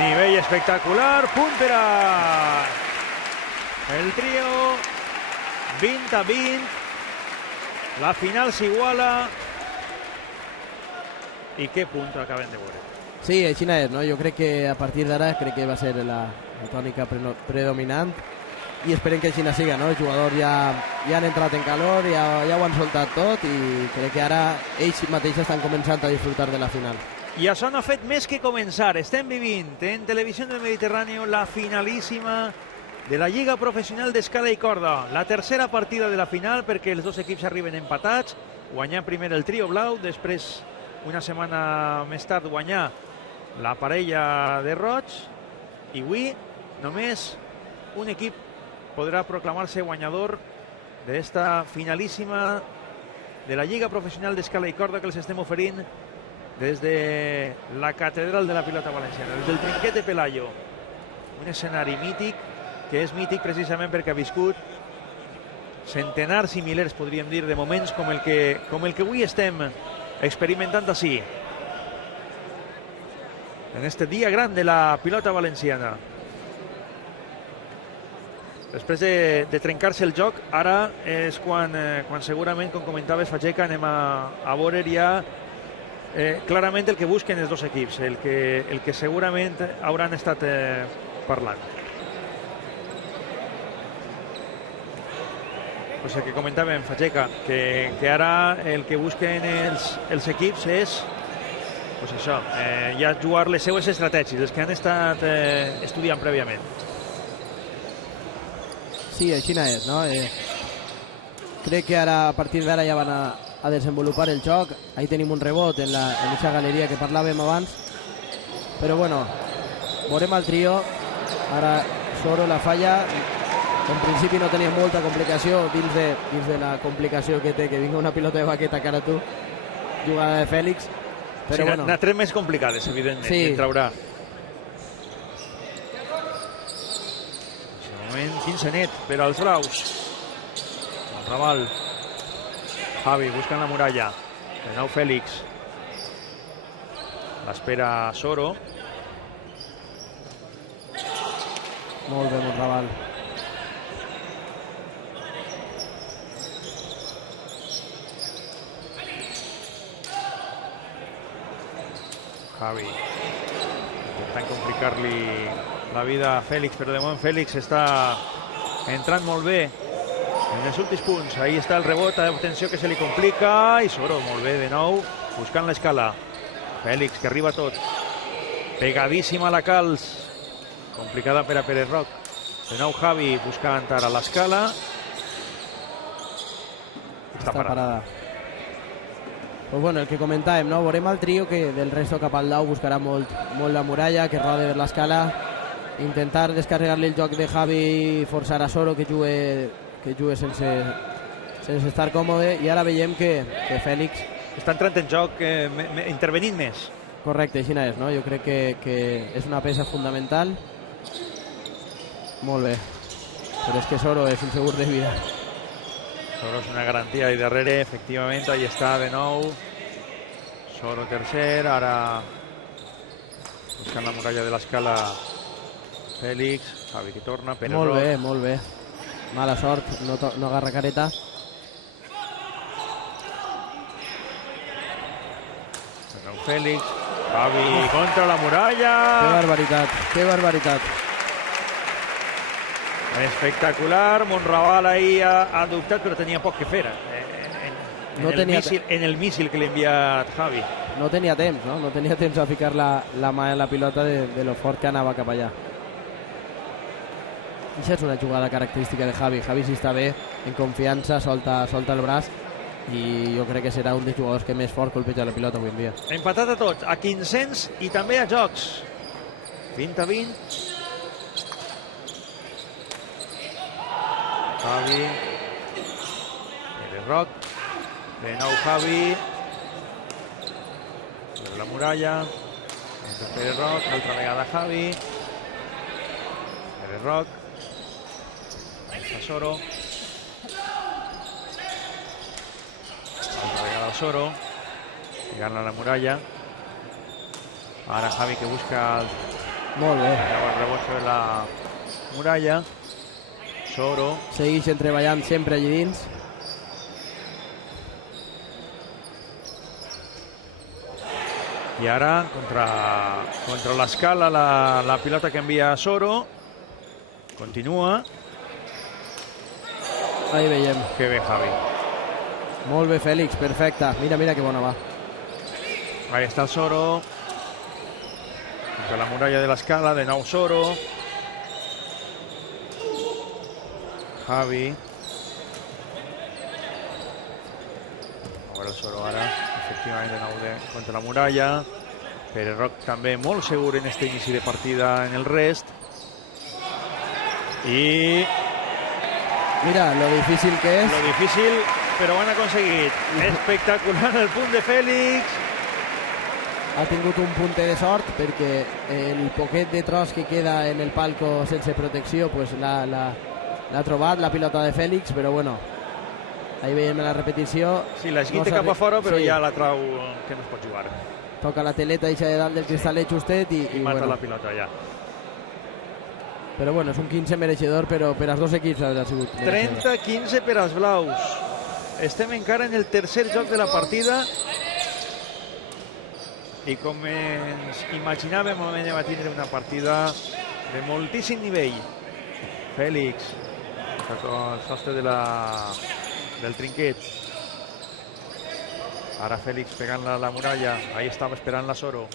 Nivell espectacular, punt per a el trio, 20-20, la final s'iguala i què punt acabem de veure. Sí, així és, no? Jo crec que a partir d'ara crec que va ser la tònica predominant i esperem que així siga, no? Els jugadors ja han entrat en calor, ja ho han soltat tot i crec que ara ells mateixos estan començant a disfrutar de la final. I això no ha fet més que començar. Estem vivint en Televisió del Mediterrani la finalíssima de la Lliga Professional d'Escala i Corda. La tercera partida de la final perquè els dos equips arriben empatats. Guanyar primer el trio blau, després, una setmana més tard, guanyar la parella de roig. I avui només un equip podrà proclamar-se guanyador d'esta finalíssima de la Lliga Professional d'Escala i Corda que els estem oferint des de la catedral de la pilota valenciana, des del Trinquet de Pelayo. Un escenari mític, que és mític precisament perquè ha viscut centenars i milers, podríem dir, de moments com el que avui estem experimentant així, en este dia gran de la pilota valenciana. Després de trencar-se el joc, ara és quan segurament, com comentaves, Fageca, anem a veure ja clarament el que busquen els dos equips, el que segurament hauran estat parlant. Pues el que comentàvem, Fageca, que ara el que busquen els equips és pues això, ja jugar les seues estratègies, les que han estat estudiant prèviament. Sí, així és, no? Crec que ara, a partir d'ara, ja van a desenvolupar el joc. Ahí tenim un rebot en aquesta galeria que parlàvem abans. Però bueno, veurem el trio. Ara Soro la falla. En principi no tenia molta complicació dins de la complicació que té que vingui una pilota de baqueta cara a tu. Jugada de Fèlix. Però sí, bueno, n'ha tret més complicades, evidentment, sí. En traurà. De moment, 15 net per als blaus. El Raval. Javi buscant la muralla. De nou Fèlix. L'espera Soro. molt bé, Montraval. Javi intentant complicar-li la vida a Fèlix, però de moment Fèlix està entrant molt bé en els últims punts. Ahí està el rebot, atenció que se li complica, i Soro molt bé de nou, buscant l'escala. Fèlix que arriba tot, pegadíssima a la calç, complicada per a Pérez Roc. De nou Javi buscant ara l'escala. Està parada. Pues bueno, el que comentàvem, no? Veurem el trio que del resto cap al dau buscarà molt la muralla, que rode per l'escala, intentar descarregar-li el joc de Javi i forçar a Soro que jugue sense estar còmode, i ara veiem que Fèlix està entrant en joc, intervenint més. Correcte, així és, no? Jo crec que és una peça fundamental. Molt bé, però és que Soro és un segur de vida. Soro és una garantia i darrere, efectivament, ahí està de nou. Soro tercer, ara buscant la muralla de l'escala Fèlix, Javi que torna, Pérez Roc. Molt bé, molt bé. Mala sort, no agarra careta. De nou Fèlix, Javi contra la muralla. Que barbaritat, que barbaritat. Espectacular, Monraval ahí ha dubtat, però tenia poc que fer en el míssil que li ha enviat Javi. No tenia temps, no? No tenia temps a ficar la mà en la pilota de lo fort que anava cap allà. Això és una jugada característica de Javi. Javi, si està bé, en confiança, solta el braç, i jo crec que serà un dels jugadors que més fort colpeja la pilota avui en dia. Empatat a tots, a 500 i també a jocs. 20-20. Javi, Pérez Roc, de nou Javi, sobre la muralla, entre Pérez Roc, altra vegada Javi, Pérez Roc, està Soro, altra vegada Soro, llegant a la muralla, ara Javi que busca Molt bé. El rebot sobre la muralla. Soro. Segueixen treballant sempre allí dins. I ara, contra l'escala, la pilota que envia Soro. Continua. Ahí veiem. Que bé, Javi. Molt bé, Fèlix, perfecte. Mira, mira que bona va. Ahí està el Soro. Contra la muralla de l'escala, de nou Soro. Javi. A veure el Soro ara. Efectivament, de nou contra la muralla. Pere Roc també molt segur en este inici de partida en el rest. I... Mira, lo difícil que és. Lo difícil, però ho han aconseguit. Espectacular el punt de Fèlix. Ha tingut un punter de sort perquè el poquet de tros que queda en el palco sense protecció pues l'ha trobat la pilota de Fèlix, però bueno, ahí veiem la repetició. Sí, l'esguita cap a fora, però sí, ja la trau que no es pot jugar. toca la teleta i de dalt del cristalet justet i Mata bueno, la pilota ja. però bueno, és un 15 mereixedor, però per als dos equips ha sigut mereixedor. 30-15 per als blaus. Estem encara en el tercer joc de la partida i com ens imaginàvem, va tindre una partida de moltíssim nivell. Fèlix, el sostre del trinquet. Ara Fèlix pegant la muralla. Ahí estava esperant la Soro.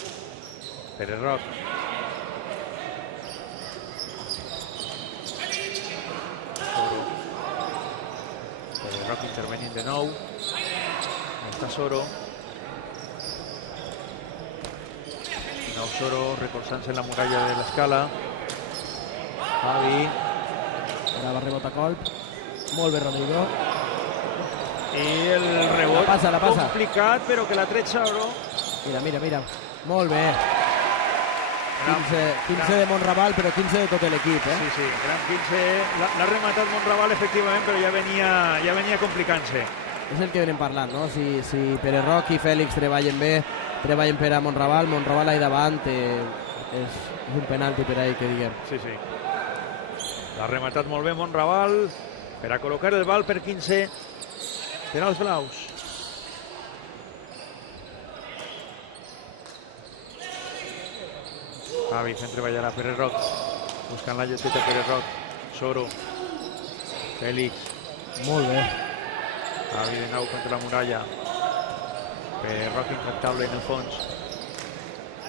Pere Roc. Soro. Pere Roc intervenint de nou. Ahí està Soro. Nou Soro recolzant-se en la muralla de l'escala. Javi. Ara va rebot a colp. Molt bé, Rodrigo. I el rebot la passa. complicat, però que l'ha tret Soro. Mira. Molt bé. 15 de Monraval, però 15 de tot l'equip, eh? Sí, gran 15. L'ha rematat Monraval, efectivament, però ja venia complicant-se. És el que venim parlant, no? Si Pere Roc i Fèlix treballen bé, treballen per a Monraval ahí davant és un penalti per ahí, que diguem. Sí. L'ha rematat molt bé Monraval per a col·locar el bal per 15 per als blaus. Javi fent treballar a Pere Roc, buscant la lleteta Pere Roc. Soro. Fèlix. Molt bé. Javi de nou contra la muralla. Pere Roc intractable en el fons.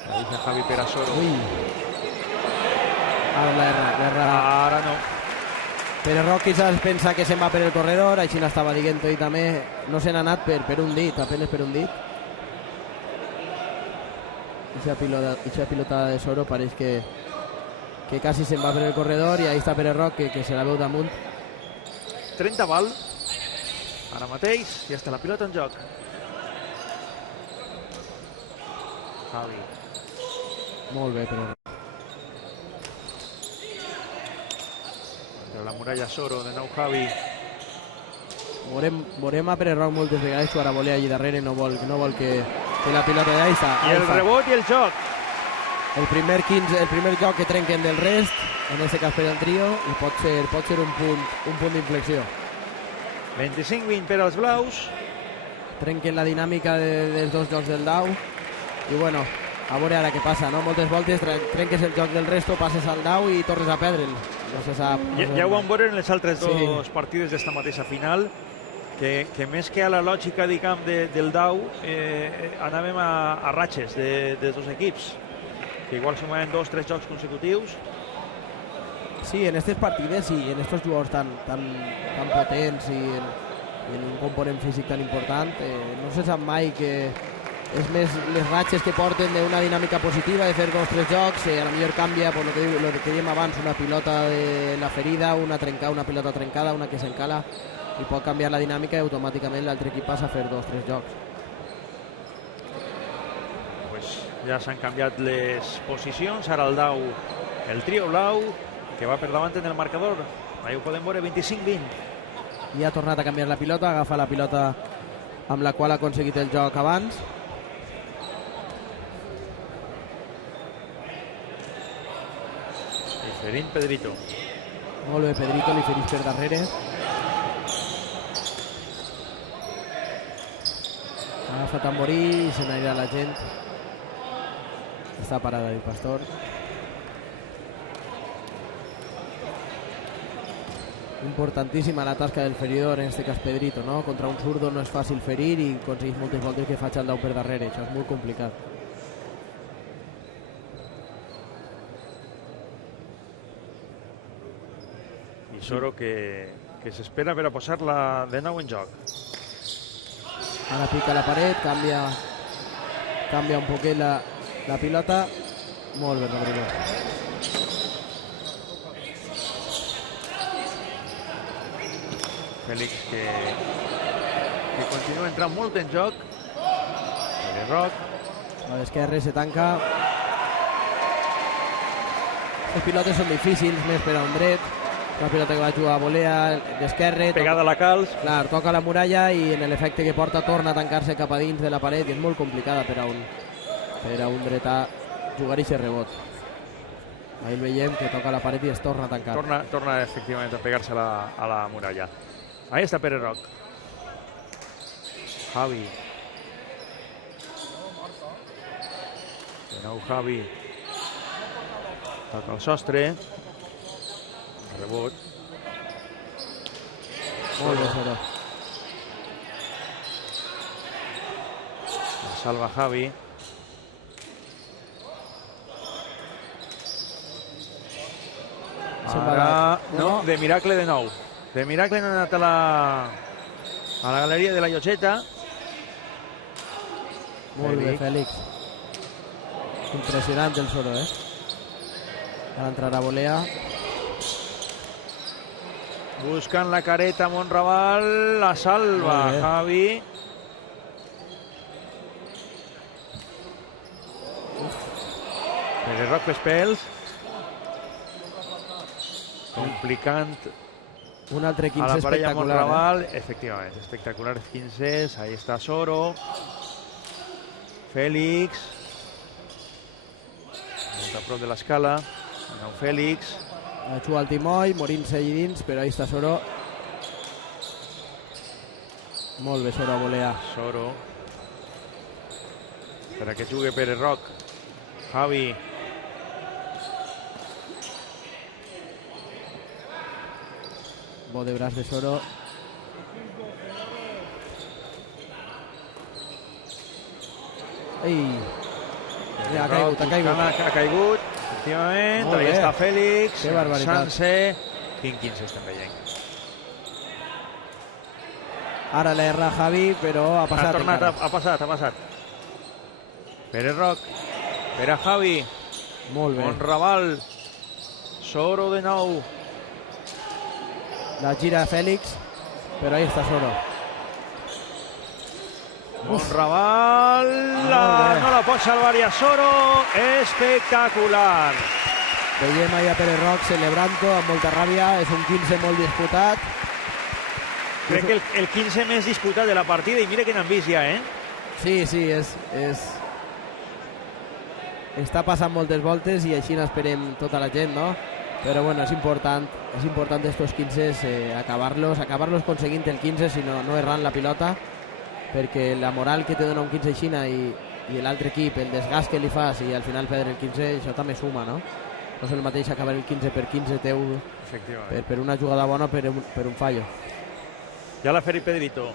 La deixa Javi per a Soro. Ui. Ara l'erra. Ara no. Pere Roc quizás pensa que se'n va per el corredor, així n'estava dient i també no se n'ha anat per un dit, apenas per un dit. Ixa pilota de Soro pareix que quasi se'n va per el corredor i ahí està Pere Roc que se la veu damunt. 30 val. Ara mateix ja està la pilota en joc. Javi. Molt bé, Pere Roc. La muralla Soro, de nou Javi. Veurem a Pere Roc moltes vegades jugar a voler allí darrere, no vol que la pilota d'ahí està. I el rebot i el joc. El primer joc que trenquen del rest, en aquest cas per el trio, i pot ser un punt d'inflexió. 25-20 per als blaus. Trenquen la dinàmica dels dos jocs del Dau i bueno, a veure ara què passa, no? Moltes voltes trenques el joc del resto, passes al Dau i tornes a perdre'l. No se sap. Ja ho vam veure en les altres dues partides d'esta mateixa final, que més que a la lògica, diguem, del Dau, anàvem a ratxes dels dos equips, que igual sumaven 2 o 3 jocs consecutius. Sí, en aquestes partides i en aquests jugadors tan potents i en un component físic tan important, no se sap mai que és més les ratxes que porten d'una dinàmica positiva, de fer 2 o 3 jocs, a la millor canvia, per lo que dèiem abans, una pilota de la ferida, una pilota trencada, una que s'encala, i pot canviar la dinàmica i automàticament l'altre equip passa a fer 2 o 3 jocs. Pues ja s'han canviat les posicions, ara el Dau, el trio blau, que va per davant en el marcador. Ahí ho podem veure, 25-20. I ha tornat a canviar la pilota, agafa la pilota amb la qual ha aconseguit el joc abans. Ferint Pedrito. Molt bé, Pedrito, li fereix per darrere. Agafa Tamborí i se n'anirà la gent. Està parada el Pastor. Importantíssima la tasca del feridor, en este cas Pedrito, no? Contra un zurdo no és fàcil ferir i aconsegueix moltes voltes que faci el dau per darrere. Això és molt complicat. I Soro que s'espera per a posar-la de nou en joc. Ara pica la paret, canvia un poquet la pilota. Molt bé, Rodrigo. Fèlix que continua entrant molt en joc. Pere Roc. A l'esquerra se tanca. Les pilotes són difícils, més per a un dret. La pilota que va jugar a volea d'esquerra. Pegada a la calç. Clar, toca la muralla i en l'efecte que porta torna a tancar-se cap a dins de la paret i és molt complicada per a un dretà jugar i ser rebot. Ahí el veiem que toca la paret i es torna a tancar. Torna efectivament a pegar-se a la muralla. Ahí està Pere Roc. Javi. De nou Javi. Toca el sostre. Rebot. Molt bé, Soro. Salva Javi. Ara, no, de miracle de nou. De miracle han anat a la galeria de la Llotxeta. Molt bé, Fèlix. Impressionant el Soro, Ara entrarà a volea. Buscant la careta Monraval, la salva Javi. Pere Roc Pespels. Complicant un altre 15 a la parella espectacular. Monraval. Efectivament, espectacular 15. Ahí està Soro. Fèlix. Molt a prop de l'escala. Nou Fèlix. Va jugar al Timoll, morint-se allà dins, però ahí està Soro. Molt bé, Soro a volea. Soro. Per a que jugui Pere Roc. Javi. Bo de braç de Soro. Ei! Ja ha caigut, ha caigut. Ha caigut, efectivament. Ahí està Fèlix. Que barbaritat. Sanse. Quin 15 estem veient. Ara l'erra Javi, però ha passat. Ha passat. Pere Roc. Per a Javi. Molt bé. Monraval. Soro de nou. La gira Fèlix, però ahí està Soro. Monraval. No la pot salvar ja Soro. Espectacular. Veiem ahí a Pere Roc celebrant-ho amb molta ràbia. És un 15 molt disputat. Crec que el 15 més disputat de la partida i mira que n'han vist ja, Sí, està passant moltes voltes i així n'esperem tota la gent, no? Però bueno, és important estos 15 acabar-los conseguint el 15, si no errant la pilota, perquè la moral que te dona un 15 aixina i l'altre equip, el desgast que li fas i al final perdre el 15, això també suma, no? No és el mateix acabar el 15 per 15 teu per una jugada bona o per un fallo. Ja l'ha ferit Pedrito.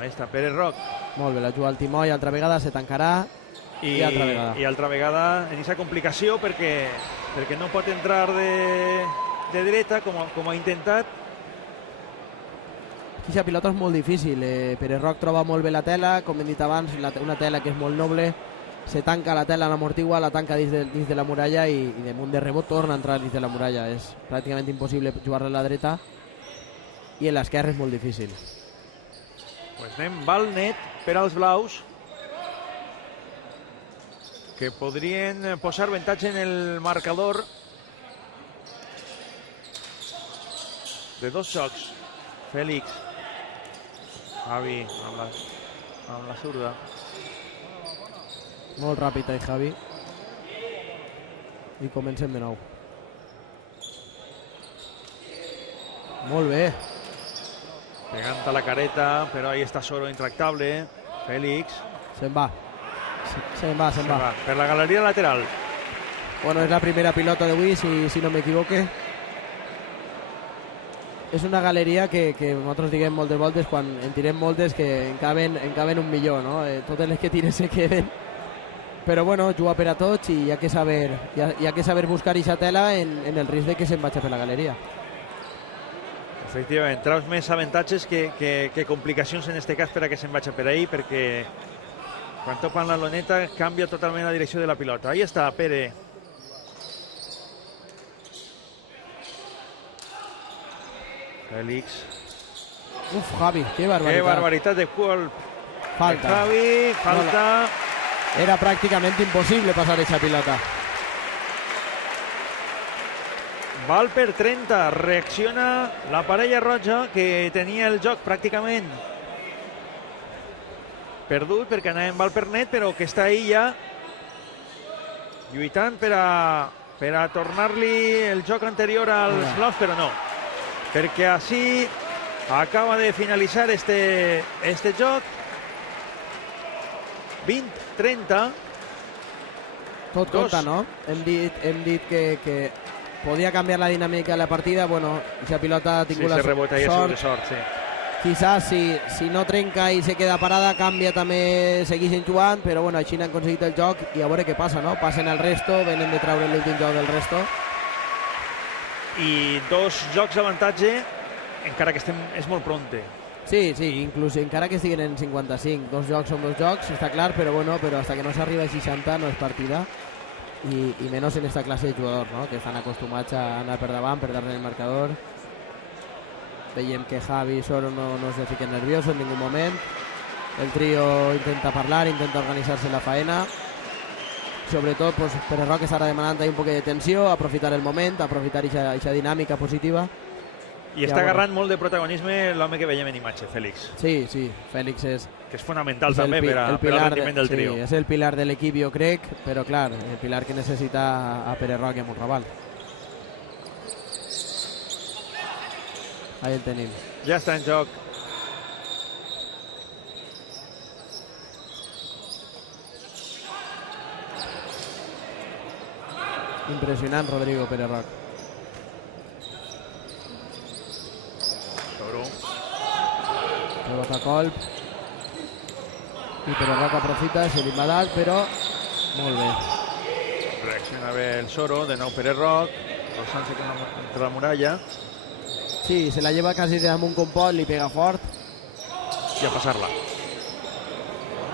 Ahí està Pere Roc. Molt bé, la juga al Timoll, altra vegada se tancarà i altra vegada. I altra vegada en aquesta complicació perquè no pot entrar de dreta com ha intentat. Aquesta pilota és molt difícil. Pere Roc troba molt bé la tela, com hem dit abans, una tela que és molt noble. Se tanca la tela, l'amortigua, la tanca dins de la muralla i damunt de rebot torna a entrar dins de la muralla. És pràcticament impossible jugar-la a la dreta i en l'esquerra és molt difícil. Pues anem val net per als blaus, que podrien posar avantatge en el marcador de 2 xocs. Fèlix. Javi amb la zurda. Molt ràpid, Javi. I comencem de nou. Molt bé. Pegant a la careta, però ahí està Soro intractable. Félix. Se'n va. Se'n va. Per la galeria lateral. Bueno, és la primera pilota d'avui, si no m'equivoque. És una galeria que nosaltres diguem moltes voltes, quan en tirem moltes, que en caben un millor, no? Totes les que tires se queden. Però bueno, juga per a tots i hi ha que saber buscar aquesta tela en el risc de que se'n vagi per la galeria. Efectivament, traus més avantatges que complicacions en este cas per a que se'n vagi per ahí, perquè quan topen la loneta canvia totalment la direcció de la pilota. Ahí està Pere. Félix. Uf, Javi, qué barbaridad. Qué barbaridad de colp. Falta. Javi, falta. No, era prácticamente imposible pasar esa pilota. Val per 30, reacciona la parella roja que tenia el joc pràcticament perdut perquè anava en val per net, però que està ahí ja lluitant per a tornar-li el joc anterior als blaus, però no, perquè així acaba de finalitzar este joc. 20-30. Tot compta, no? Hem dit que podia canviar la dinàmica de la partida. Bueno, esa pilota ha tingut se rebota i és sort, sí. Quizás si no trenca i se queda parada, canvia també, segueixen jugant, però bueno, així han aconseguit el joc i a veure què passa, no? Passen al resto, venen de treure l'últim joc del resto. I 2 jocs d'avantatge, encara que és molt pronte. Sí, inclús encara que estiguin en 55, 2 jocs són 2 jocs, està clar, però bueno, però hasta que no s'arriba a 60 no és partida. I menys en esta classe de jugadors, no? Que estan acostumats a anar per davant, per darrere el marcador. Veiem que Javi i Soro no se fiquen nerviosos en ningún moment. El trio intenta parlar, intenta organitzar-se la faena. Sobretot, pues, Pere Roque estarà demanant un poc de tensió, aprofitar el moment, aprofitar aquesta dinàmica positiva. I està agarrant molt de protagonisme l'home que veiem en imatge, Félix. Sí, Félix és... Que és fonamental també per al rendiment del trio. Sí, és el pilar de l'equip, jo crec, però clar, el pilar que necessita a Pere Roque amb un Raval. Ahí el tenim. Ja està en joc. Impressionant, Rodrigo Pere Roque. Soro. Rebota colp. I Pere Roque aprofita, se li va dalt, però molt bé. Reacciona bé el Soro, de nou Pere Roque, rozant-se contra la muralla. Sí, se la lleva casi de damunt con pot, li pega fort. I a passar-la.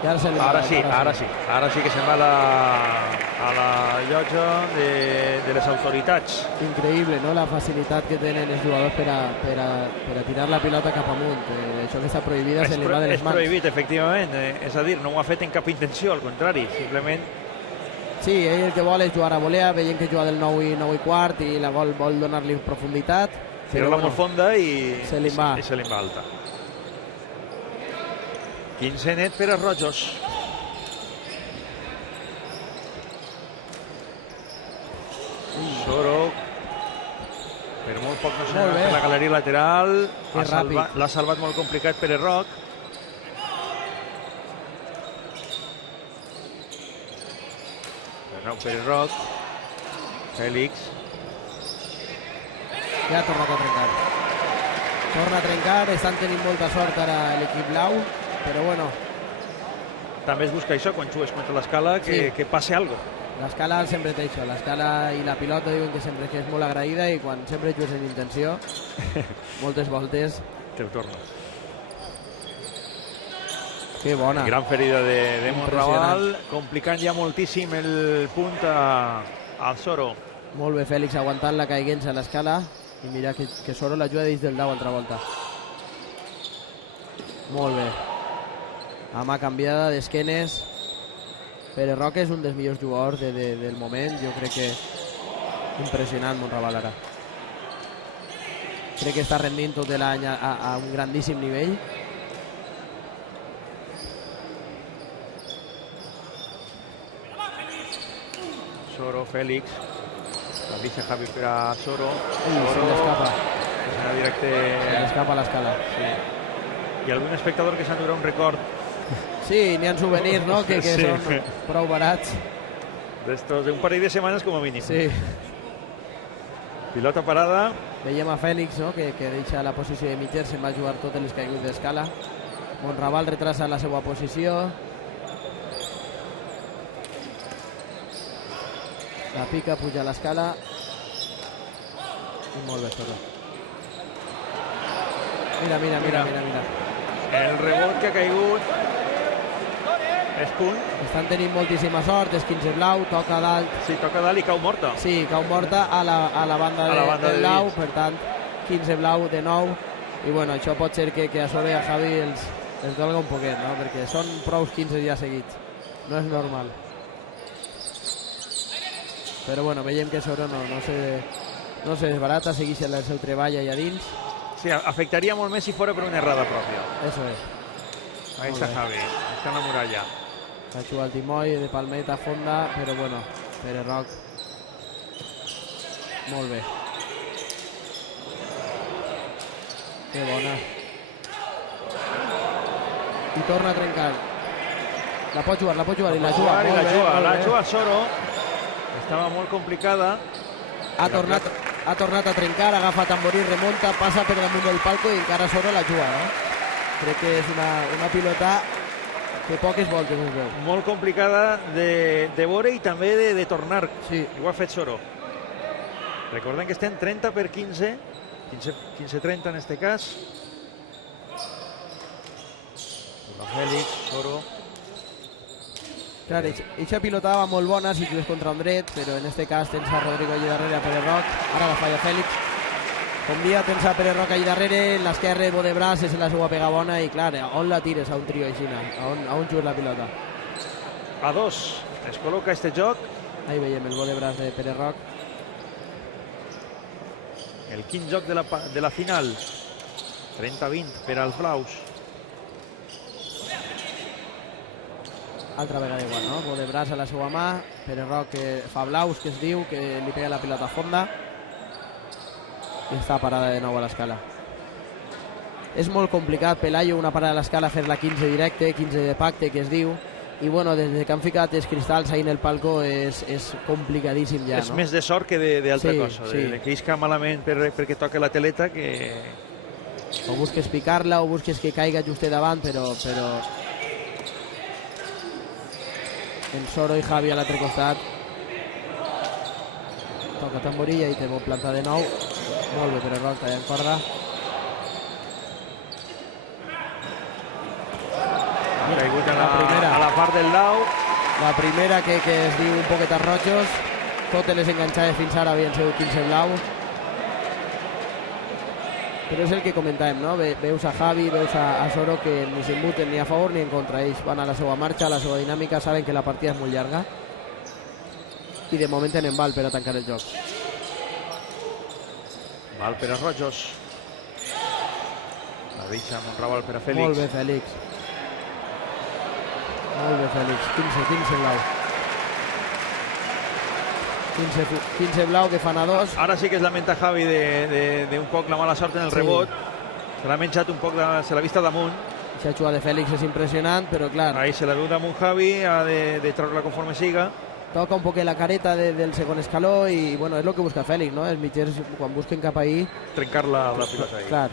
Ara sí que se'n va a la llotja de les autoritats. Increïble, no?, la facilitat que tenen els jugadors per a tirar la pilota cap amunt. Això que està prohibida se li va de les mans. És prohibit, efectivament. És a dir, no ho ha fet en cap intenció, al contrari, simplement... Sí, ell el que vol és jugar a volea, veient que juga del 9 i quart i la vol donar-li profunditat. Tira-la molt fonda i se li va alta. 15 net per als rojos. Soro, per molt poc no s'ha anat per la galeria lateral. L'ha salvat molt complicat Pere Roque. De nou Pere Roque. Félix. Ja ha tornat a trencar. Torna a trencar, estan tenint molta sort ara l'equip blau, però bueno. També es busca això quan jugues contra l'Escala, que passi alguna cosa. L'Escala sempre té això, l'Escala i la pilota diuen que sempre que és molt agraïda i quan sempre jugues en intenció, moltes voltes... Te ho tornes. Que bona. Gran ferida de Monraval, complicant ja moltíssim el punt al Soro. Molt bé, Fèlix, aguantant la caiguença a l'Escala. I mira que Soro l'ajuda dins del 10 altra volta. Molt bé. A mà canviada d'esquenes. Pere Roque és un dels millors jugadors del moment. Jo crec que impressionant Monraval ara. Crec que està rendint tot l'any a un grandíssim nivell. Soro, Félix. La dice Javi per a Soro. Se l'escapa. serà directe. Se l'escapa l'escala. Sí. I algun espectador que s'endurà un record. Sí, n'hi ha souvenirs, no?, que Sí. són prou barats. D'estos, un parell de setmanes com a mínim. Sí. Pilota parada. Veiem a Fèlix, no?, que deixa la posició de mitger, se'n va jugar totes les caigudes d'escala. Monraval retrasa la seva posició. La pica, puja a l'escala. I molt bé, Soro. Mira. El rebot que ha caigut és punt. Estan tenint moltíssima sort, és 15 blau, toca dalt. Sí, toca dalt i cau morta. Sí, cau morta a la banda, del blau, per tant, 15 blau de nou. I bueno, això pot ser que a Soro i a Javi els dolga un poquet, no? Perquè són prous 15 dies seguits. No és normal. Però bueno, veiem que Soro no se desbarata, segueix el seu treball allà dins. Sí, afectaria molt més si fora per una errada pròpia. Eso es. Ahí està Javi, està en la muralla. Va jugar el Timoy de palmeta fonda, però bueno, Pere Roc. Molt bé. Que bona. I torna a trencar. La pot jugar i la juga. La juga Soro. Estava molt complicada. Ha tornat a trencar, agafa Tamborí, remunta, passa per damunt del palco i encara Soro la juga, no? Crec que és una pilota que poques voltes es veu. Molt complicada de veure i també de tornar. Sí. Ho ha fet Soro. Recordem que estem 30 per 15, 15-30 en este cas. Fèlix, Soro. Clar, eixa pilota va molt bona si jugués contra un dret, però en este cas tens a Rodrigo allà darrere, a Pere Roc. Ara la falla Fèlix. Com dia tens a Pere Roc allà darrere, l'esquerra Bodebràs és la seva pega bona i clar, on la tires a un trio així? A on jugues la pilota? A dos es col·loca este joc. Ahí veiem el Bodebràs de Pere Roc. El quin joc de la final. 30-20 per als blaus. Altra vegada igual, no? Bodebràs a la seva mà, Pere Roc que fa blaus, que es diu, que li pega la pilota a fonda i està parada de nou a l'escala. És molt complicat, Pelayo, una parada a l'escala, fer-la 15 directe, 15 de pacte, que es diu, i bueno, des que han ficat els cristalls ahí en el palco és complicadíssim ja, no? És més de sort que d'altra cosa, sí. de que isca malament perquè toca la teleta que... O busques picar-la o busques que caiga just davant, però en Soro i Javi a l'altre costat. Toca Tamborilla i té bon planta de nou. Molt bé, però Roc tallant corda. Caigut a la part del lau. La primera que es diu un poquet a rojos. Totes les enganxades fins ara havien sigut 15 blau. Però és el que comentàvem, no? Veus a Javi, veus a Soro que ni s'imbuten ni a favor ni en contra. Ells van a la seva marxa, a la seva dinàmica, saben que la partida és molt llarga i de moment tenen val per a tancar el joc. Val per a Rojos. La deixa Monraval per a Fèlix. Molt bé, Fèlix. Molt bé, Fèlix. 15 blau. 15 blau que fan a dos. Ara sí que es lamenta Javi d'un poc la mala sort en el rebot. Se l'ha menjat un poc, se l'ha vist damunt. Aquesta jugada de Fèlix és impressionant, però clar... Ahí se la veu damunt Javi, ha de treure-la conforme siga. Toca un poc la careta del segon escaló i bueno, és el que busca Fèlix, no? Els mitgers quan busquen cap ahí... Trencar la pilota ahí. Clar.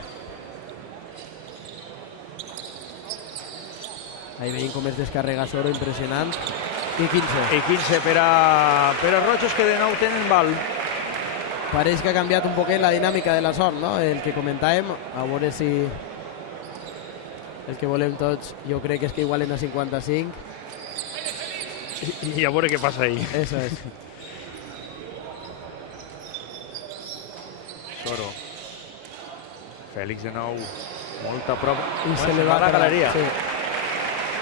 Ahí veiem com es descarrega Soro, impressionant. I 15. I 15 per a Rojos, que de nou tenen val. Pareix que ha canviat un poquet la dinàmica de la sort, no? El que comentàvem, a veure si el que volem tots, jo crec que és que igualen a 55. I a veure què passa ahí. Eso es. Soro. Fèlix de nou, molt a prop. I se li va a la galeria. Sí.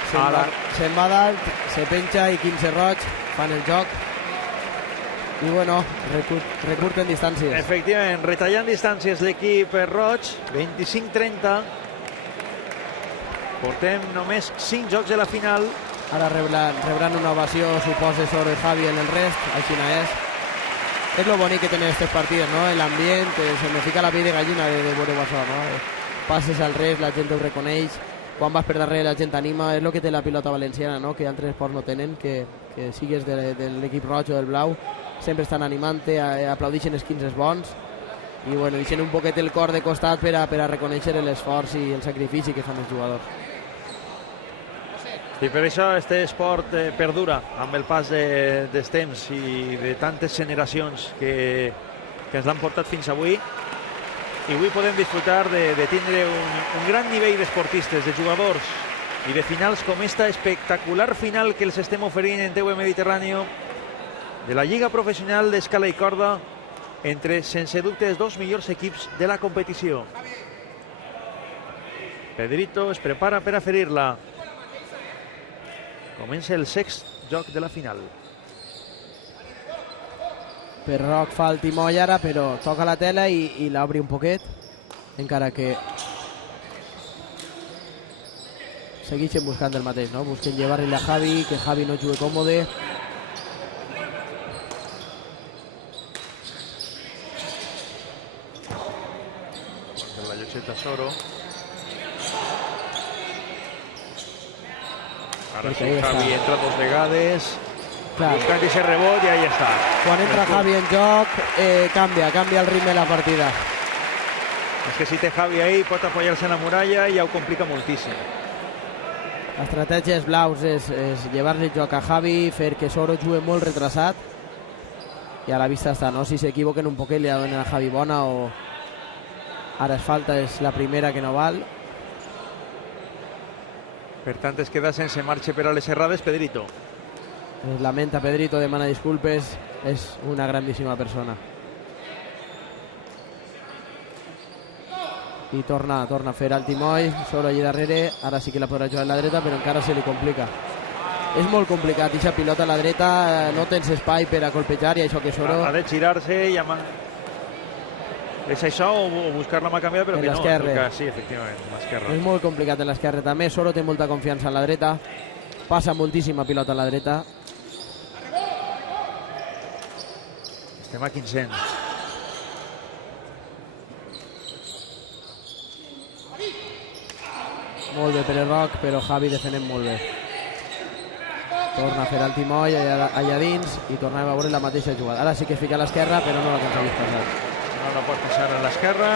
Se'n va dalt, se penja i 15 roig, fan el joc. I bueno, recurten distàncies. Efectivament, retallant distàncies l'equip roig, 25-30. Portem només 5 jocs de la final. Ara rebran una ovació, suposa Soro i Javi en el rest, així no és. És lo bonic que tenen aquests partits, no? L'ambient, se me fica la pell de gallina de veure això, no? Passes al res, la gent ho reconeix, quan vas per darrere la gent anima, és el que té la pilota valenciana, no? Que altres esports no tenen, que sigues de l'equip roig o del blau, sempre estan animant-te, aplaudixen els 15 bons, i bueno, deixen un poquet el cor de costat per a reconèixer l'esforç i el sacrifici que fan els jugadors. I per això este esport perdura amb el pas dels temps i de tantes generacions que ens l'han portat fins avui, i avui podem disfrutar de tindre un gran nivell d'esportistes, de jugadors i de finals com esta espectacular final que els estem oferint en TV Mediterráneo de la Lliga Professional d'Escala i Corda entre, sense dubte, els dos millors equips de la competició. Pedrito es prepara per a ferir-la. Comença el sext joc de la final. Perroc fa el timoll ara, però toca la tela i l'obri un poquet, encara que segueixen buscant el mateix, no? Busquen llevar-li a Javi, que Javi no jugui còmode. La lloseta Soro. Ara sí, Javi entra dos vegades, buscant aquest rebot i ahí està. Quan entra Javi en joc, canvia el ritme de la partida. És que si té Javi ahí pot apoyar-se en la muralla i ja ho complica moltíssim. L'estratègia dels blaus és llevar-li el joc a Javi, fer que Soro jugui molt retrasat, i a la vista està, no? Si s'equivoquen un poquet li donen a Javi bona, o ara es falta, és la primera que no val. Per tant, es queda sense marxa per a les errades Pedrito. Es lamenta Pedrito, demana disculpes, és una grandíssima persona. I torna a fer el timoll, Soro allà darrere, ara sí que la podrà jugar a la dreta, però encara se li complica. És molt complicat, aquesta pilota a la dreta, no tens espai per a colpejar, i això que Soro... Ha de girar-se i és això o buscar la mà canviada, però que no. Sí, efectivament, l'esquerra. És molt complicat en l'esquerra també. Soro té molta confiança en la dreta, passa moltíssima pilota a la dreta. Estem a 500. Molt bé per el Roc, però Javi defendent molt bé. Torna a fer el timoll allà dins i tornem a veure la mateixa jugada. Ara sí que es fica a l'esquerra, però no l'aconsegueix passar. No pot passar a l'esquerra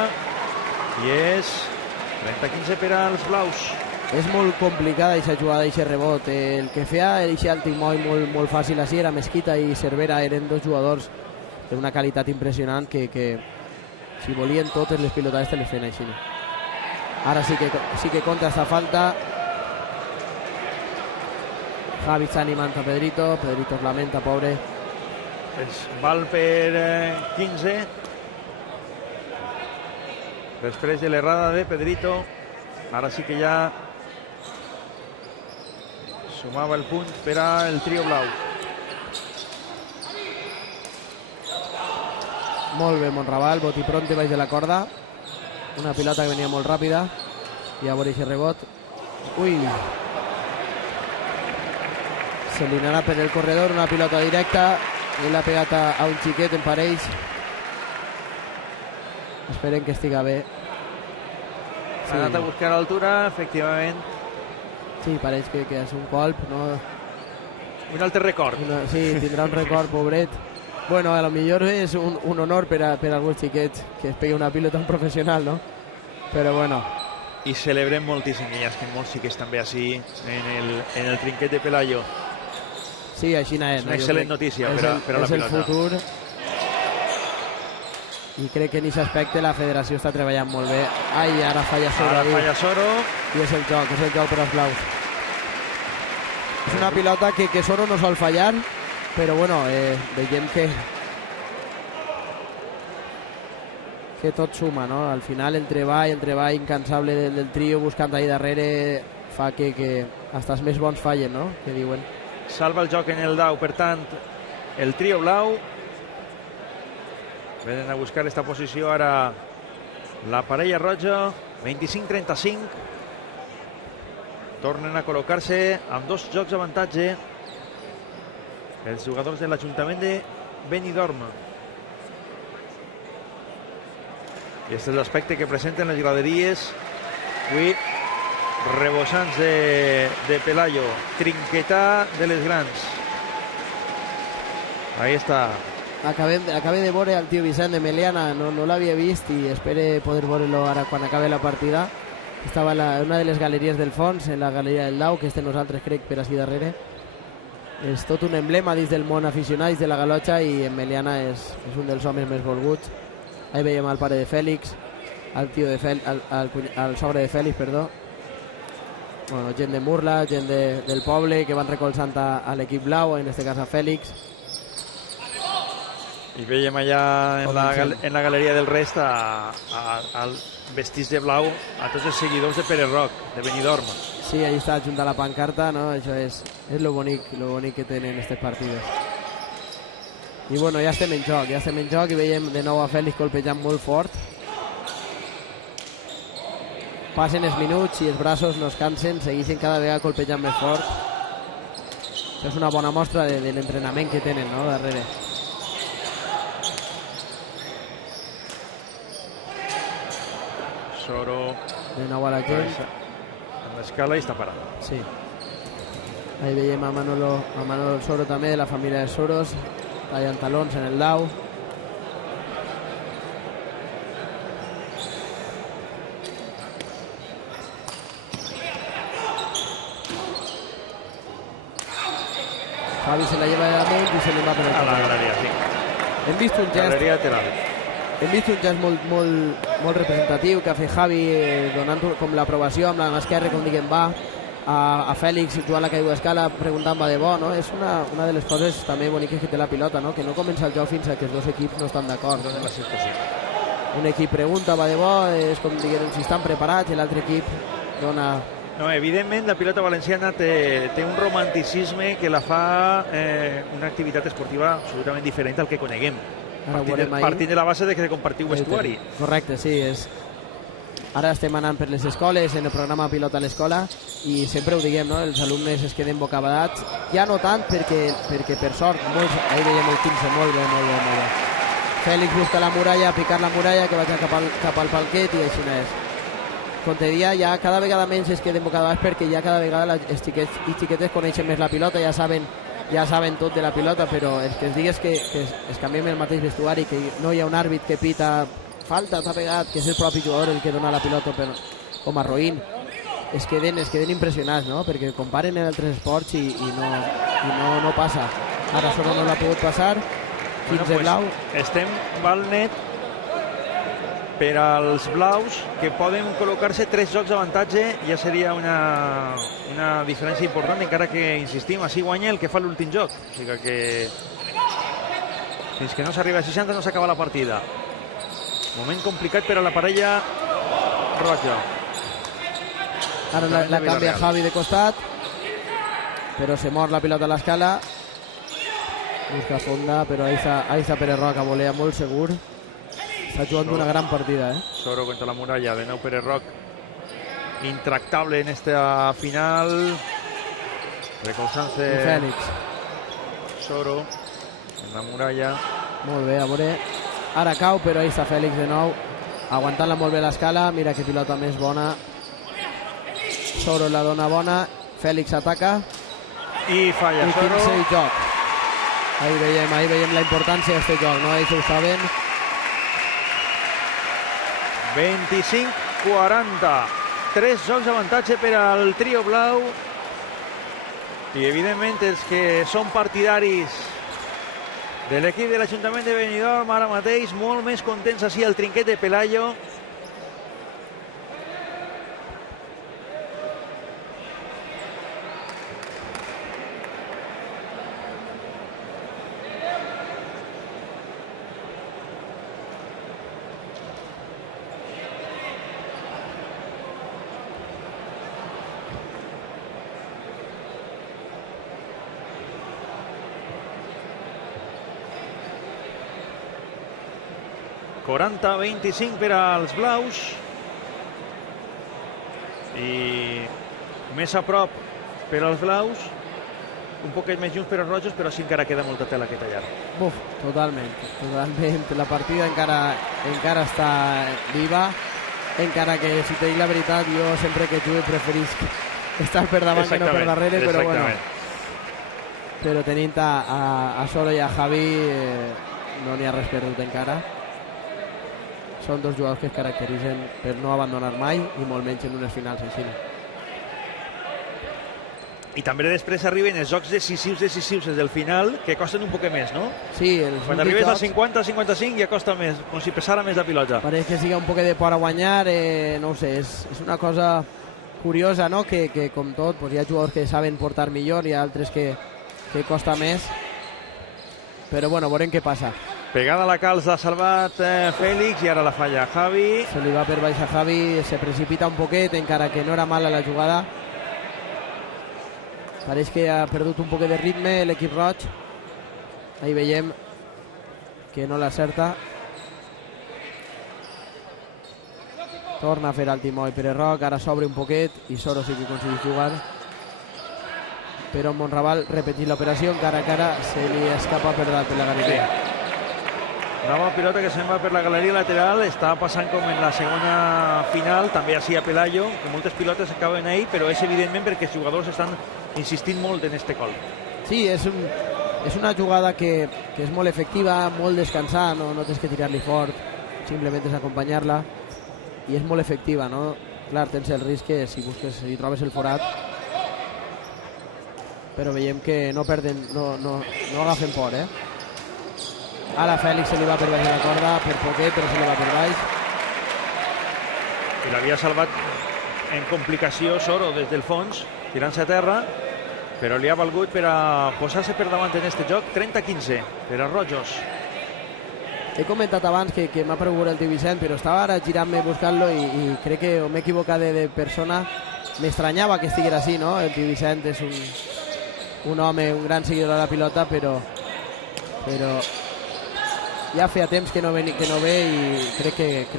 i és 30-15 per als blaus. És molt complicada aquesta jugada, aquest rebot. El que feia el timoll molt fàcil així era Mesquita i Cervera, eren dos jugadors d'una qualitat impressionant que si volien totes les pilotades te les feien així. Ara sí que compta esta falta. Javi està animant a Pedrito es lamenta, pobre. Es val per 15. Després de l'errada de Pedrito, ara sí que ja sumava el punt per al trio blau. Molt bé Monraval, boti pronte baix de la corda. Una pilota que venia molt ràpida. I a veure aquest rebot. Ui! Se li anarà per el corredor, una pilota directa. Ell ha pegat a un xiquet en parells. Esperem que estiga bé. S'ha anat a buscar a l'altura, efectivament. Sí, pareix que és un colp. No... Un altre record. Sí, tindrà un record, pobret. Bueno, a lo millor és un honor per a alguns xiquets que es pegui una pilota un professional, no? Però bueno. I celebrem moltíssim, i és que molts xiquets també així en el trinquet de Pelayo. Sí, així és. Una excel·lent notícia per a la pilota. És el futur. I crec que en aquest aspecte la federació està treballant molt bé. Ai, ara falla Soro. Ara falla Soro. I és el joc per als blaus. És una pilota que Soro no sol fallar, però bueno, veiem que tot suma, no? Al final el treball incansable del trio buscant ahí darrere fa que hasta els més bons fallen, no? Que diuen. Salva el joc en el dau, per tant, el trio blau. Venen a buscar esta posició ara la parella roja, 25-35. Tornen a col·locar-se amb 2 jocs d'avantatge els jugadors de l'Ajuntament de Benidorm. I aquest és l'aspecte que presenten les graderies avui rebossants de Pelayo. Trinquetà de les grans. Ahí està. Acabé de veure el tio Vicent de Meliana, no l'havia vist i espere poder veure-lo ara quan acabe la partida. Estava en una de les galeries del fons, en la galeria del Dau, que és de nosaltres, crec, per així darrere. És tot un emblema dins del món aficionat, dins de la Galotxa, i en Meliana és un dels homes més volguts. Ahí veiem el pare de Fèlix, el sogre de Fèlix, perdó. Bueno, gent de Murla, gent del poble, que van recolzant a l'equip blau, en aquest cas a Fèlix. I veiem allà en la galeria del rest vestits de blau a tots els seguidors de Pere Roc, de Benidorm. Sí, ahí està junt a la pancarta, no? Això és lo bonic que tenen aquestes partides. I bueno, ja estem en joc i veiem de nou a Fèlix colpejant molt fort. Passen els minuts i els braços no es cansen, segueixen cada vegada colpejant més fort. Això és una bona mostra de l'entrenament que tenen, no?, darrere. Soro de nou a la gent en l'escala i està parat. Sí. Ahí veiem a Manolo Soro també, de la família de Soros, tallant talons en el Dau. Javi se la lleva de damunt i se li va per el a la galeria, sí. Hem vist un gest Galeria lateral. Hem vist un gest molt representatiu que ha fet Javi, donant com l'aprovació amb la mà esquerra, com diguem, va a Fèlix jugant la caiguda d'escala, preguntant va de bo, no? És una de les coses també boniques que té la pilota, no? Que no comença el joc fins que els dos equips no estan d'acord. Un equip pregunta, va de bo, és com diguem, si estan preparats, i l'altre equip dona... No, evidentment la pilota valenciana té un romanticisme que la fa una activitat esportiva absolutament diferent al que coneguem. Partint de la base de que compartiu vestuari. Correcte, sí. Ara estem anant per les escoles, en el programa Pilota a l'Escola, i sempre ho diguem, no? Els alumnes es queden bocabadats. Ja no tant, perquè per sort, molts, ahir veiem el 15, molt bé. Fèlix busca la muralla, picar la muralla, que vaig cap al palquet, i així no és. Com te dia, ja cada vegada menys es queden bocabadats perquè ja cada vegada els xiquets i xiquetes coneixen més la pilota, ja saben tot de la pilota, però els que es digues que es canviem el mateix vestuari, que no hi ha un àrbit que pita falta, t'ha pegat, que és el propi jugador el que dona la pilota com a roïn, es queden impressionats, no? Perquè comparen en altres esports i no passa. Ara Soro no l'ha pogut passar, 15 blau. Estem val net per als blaus, que poden col·locar-se 3 jocs d'avantatge, ja seria una diferència important, encara que, insistim, així guanya el que fa l'últim joc. O sigui que fins que no s'arriba a 60 no s'acaba la partida. Moment complicat per a la parella roja. Ara la canvia Javi de costat, però se mor la pilota a l'escala. Busca fonda, però ahí està Pere Roc, a volea molt segur. Està jugant una gran partida, Soro contra la muralla, de nou Pere Roc. Intractable en esta final. Recolzant-se Fèlix. Soro en la muralla. Molt bé, a veure. Ara cau, però ahí està Fèlix de nou. Aguantant-la molt bé l'escala. Mira que pilota més bona. Soro la dona bona. Fèlix ataca. I falla I Soro. 15 i joc. Ahí veiem la importància d'aquest joc, no? Ells ho saben. 25-40. 3 jocs d'avantatge per al trio blau. I evidentment els que són partidaris de l'equip de l'Ajuntament de Benidorm ara mateix molt més contents així al trinquet de Pelayo. ...40-25 per als blaus. I més a prop per als blaus. un poquet més junts Pere Rojos, però sí encara queda molta tela que tallar. Buf, totalment. La partida encara està viva, encara que, si te dic la veritat, jo sempre que jugo preferisc estar per davant que no per darrere, però bueno. Però tenint a Soro i a Javi no n'hi ha res perdut encara. Són dos jugadors que es caracteritzen per no abandonar mai i molt menys en unes finals així. I també després arriben els jocs decisius des del final, que costen un poc més, no? Sí, quan arribes a 50-55 ja costa més, com si pesara més la pilota. Pareix que sigui un poc de por a guanyar, no ho sé, és una cosa curiosa, no? Que com tot, hi ha jugadors que saben portar millor, hi ha altres que costa més, però bueno, veurem què passa. Pegada a la calç ha salvat Fèlix i ara la falla Javi. Se li va per baix a Javi, se precipita un poquet, encara que no era mala la jugada. Pareix que ha perdut un poquet de ritme l'equip roig. Ahí veiem que no l'acerta. Torna a fer el timó i Pere Roc, ara s'obre un poquet i Soro sí que aconsegueix jugar. Però Monraval repetint l'operació, encara que ara se li escapa per la galeria. Nova pilota que se'n va per la galeria lateral, està passant com en la segona final, també així a Pelayo, que moltes pilotes acaben ahí, però és evidentment perquè els jugadors estan insistint molt en este gol. Sí, és una jugada que és molt efectiva, molt descansada, no tens que tirar-li fort, simplement és acompanyar-la, i és molt efectiva, no? Clar, tens el risc que si trobes el forat, però veiem que no perden, no agafen por, Ara Fèlix se li va per baix la corda, per poquet, però se li va per baix. I l'havia salvat en complicació Soro des del fons, tirant-se a terra, però li ha valgut per a posar-se per davant en este joc. 30-15 per a Rojos. He comentat abans que m'ha preocupat el tio Vicent, però estava ara girant-me buscant-lo i crec que m'he equivocat de persona. M'estranyava que estigués així, no? El tio Vicent és un home, un gran seguidor de la pilota, però ja feia temps que no ve i crec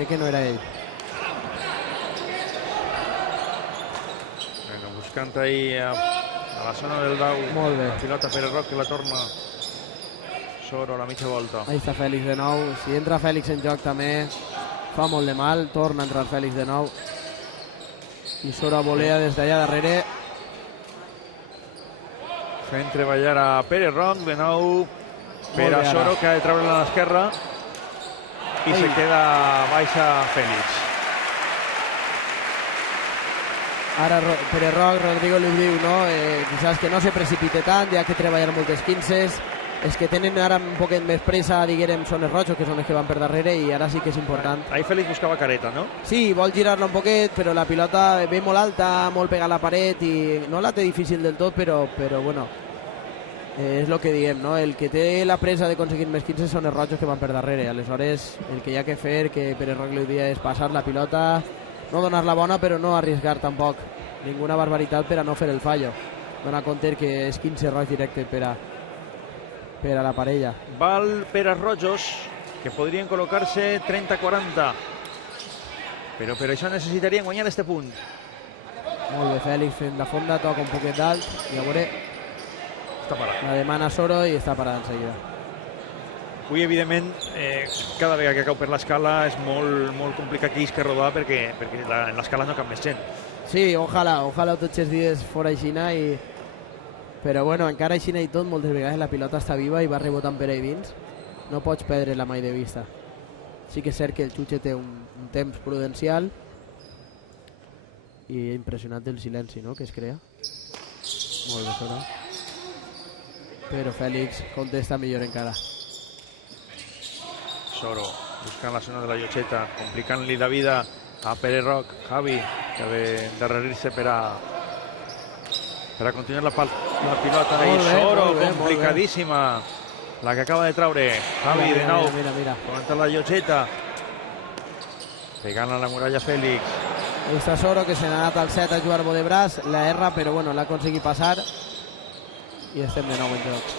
que no era ell. Bueno, buscant ahí a la zona del dau. Molt bé. La pilota Pere Roc que la torna Soro a la mitja volta. Ahí està Fèlix de nou. Si entra Fèlix en joc també fa molt de mal. Torna a entrar Fèlix de nou. I Soro volea des d'allà darrere. Fent treballar a Pere Roc de nou. Per a Soro, que ha de treure a l'esquerra i se queda baixa Fèlix. Ara Pere Roc, Rodrigo li diu, no? Quizás que no se precipite tant, hi ha que treballar moltes quinces. És que tenen ara un poquet més pressa, diguem, són els rojos, que són els que van per darrere, i ara sí que és important. Ahí Fèlix buscava careta, no? Sí, vol girar-la un poquet, però la pilota ve molt alta, molt pegada a la paret, i no la té difícil del tot, però bueno, és el que diem, no? El que té la presa de aconseguir més 15 són els rojos que van per darrere. Aleshores, el que hi ha que fer, que Pere Roc li dia, és passar la pilota, no donar-la bona, però no arriesgar tampoc ninguna barbaritat per a no fer el fallo. Dona compte que és 15 roig directe per a la parella. Val per a Rojos, que podrien col·locar-se 30-40. Però per això necessitarien guanyar este punt. Molt bé, Fèlix fent la fonda, toca un poquet d'alt, i a veure... Està parat. La demana Soro i està parada en seguida. Avui, evidentment, cada vegada que cau per l'escala és molt complicat que rodar perquè en l'escala no cap més gent. Sí, ojalà tots els dies fora aixina, però bueno, encara aixina i tot, moltes vegades la pilota està viva i va rebotant per ahí dins. No pots perdre-la mai de vista. Sí que és cert que el Xuche té un temps prudencial i impressionant el silenci, no?, que es crea. Molt bé, Soro. Però Fèlix contesta millor encara. Soro buscant la zona de la llotxeta, complicant-li la vida a Pere Roc. Javi, que ha de darrerir-se per a continuar la pilota. I Soro, complicadíssima, la que acaba de traure. Javi, de nou, contra la llotxeta, pegant a la muralla Fèlix. Ahí està Soro, que se n'ha anat al set a jugar bo de braç, la erra, però bueno, l'ha aconseguit passar. I estem de nou en joc.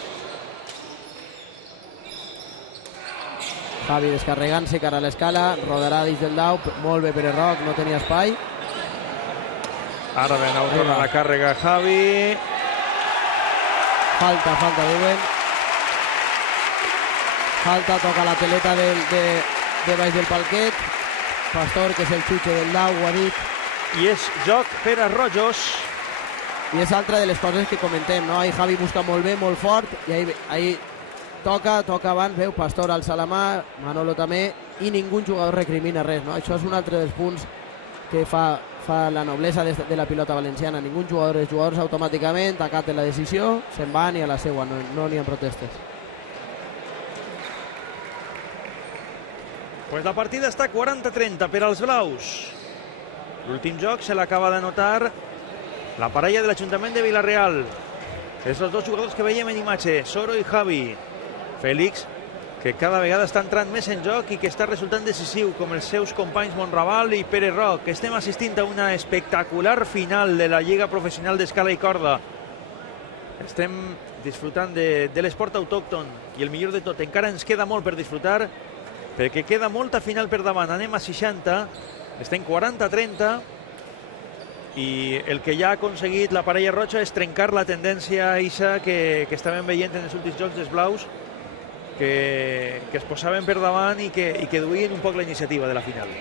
Javi descarregant-se cara a l'escala, rodarà dins del dau, molt bé Pere Roc, no tenia espai. Ara de nou torna la càrrega Javi. Falta d'Ewen. Falta, toca la teleta de baix del palquet. Pastor, que és el xutxe del Dau, ho ha dit. I és joc per a Rojos. I és altra de les coses que comentem, no? Ahí Javi busca molt bé, molt fort, i ahí toca abans, veu, Pastor alça la mà, Manolo també, i ningú jugador recrimina res, no? Això és un altre dels punts que fa la noblesa de la pilota valenciana. Ningú jugador, els jugadors automàticament acaten la decisió, se'n van i a la seua, no n'hi ha protestes. Pues la partida està 40-30 per als blaus. L'últim joc se l'acaba d'anotar la parella de l'Ajuntament de Vila-real. És els dos jugadors que veiem en imatge, Soro i Javi. Fèlix, que cada vegada està entrant més en joc i que està resultant decisiu, com els seus companys Monraval i Pere Roc. Estem assistint a una espectacular final de la Lliga Professional d'Escala i Corda. Estem disfrutant de l'esport autòcton i el millor de tot, encara ens queda molt per disfrutar, perquè queda molta final per davant. Anem a 60, estem 40-30, i el que ja ha aconseguit la parella roja és trencar la tendència Isa que estàvem veient en els últims jocs dels blaus, que es posaven per davant i que duien un poc la iniciativa de la final.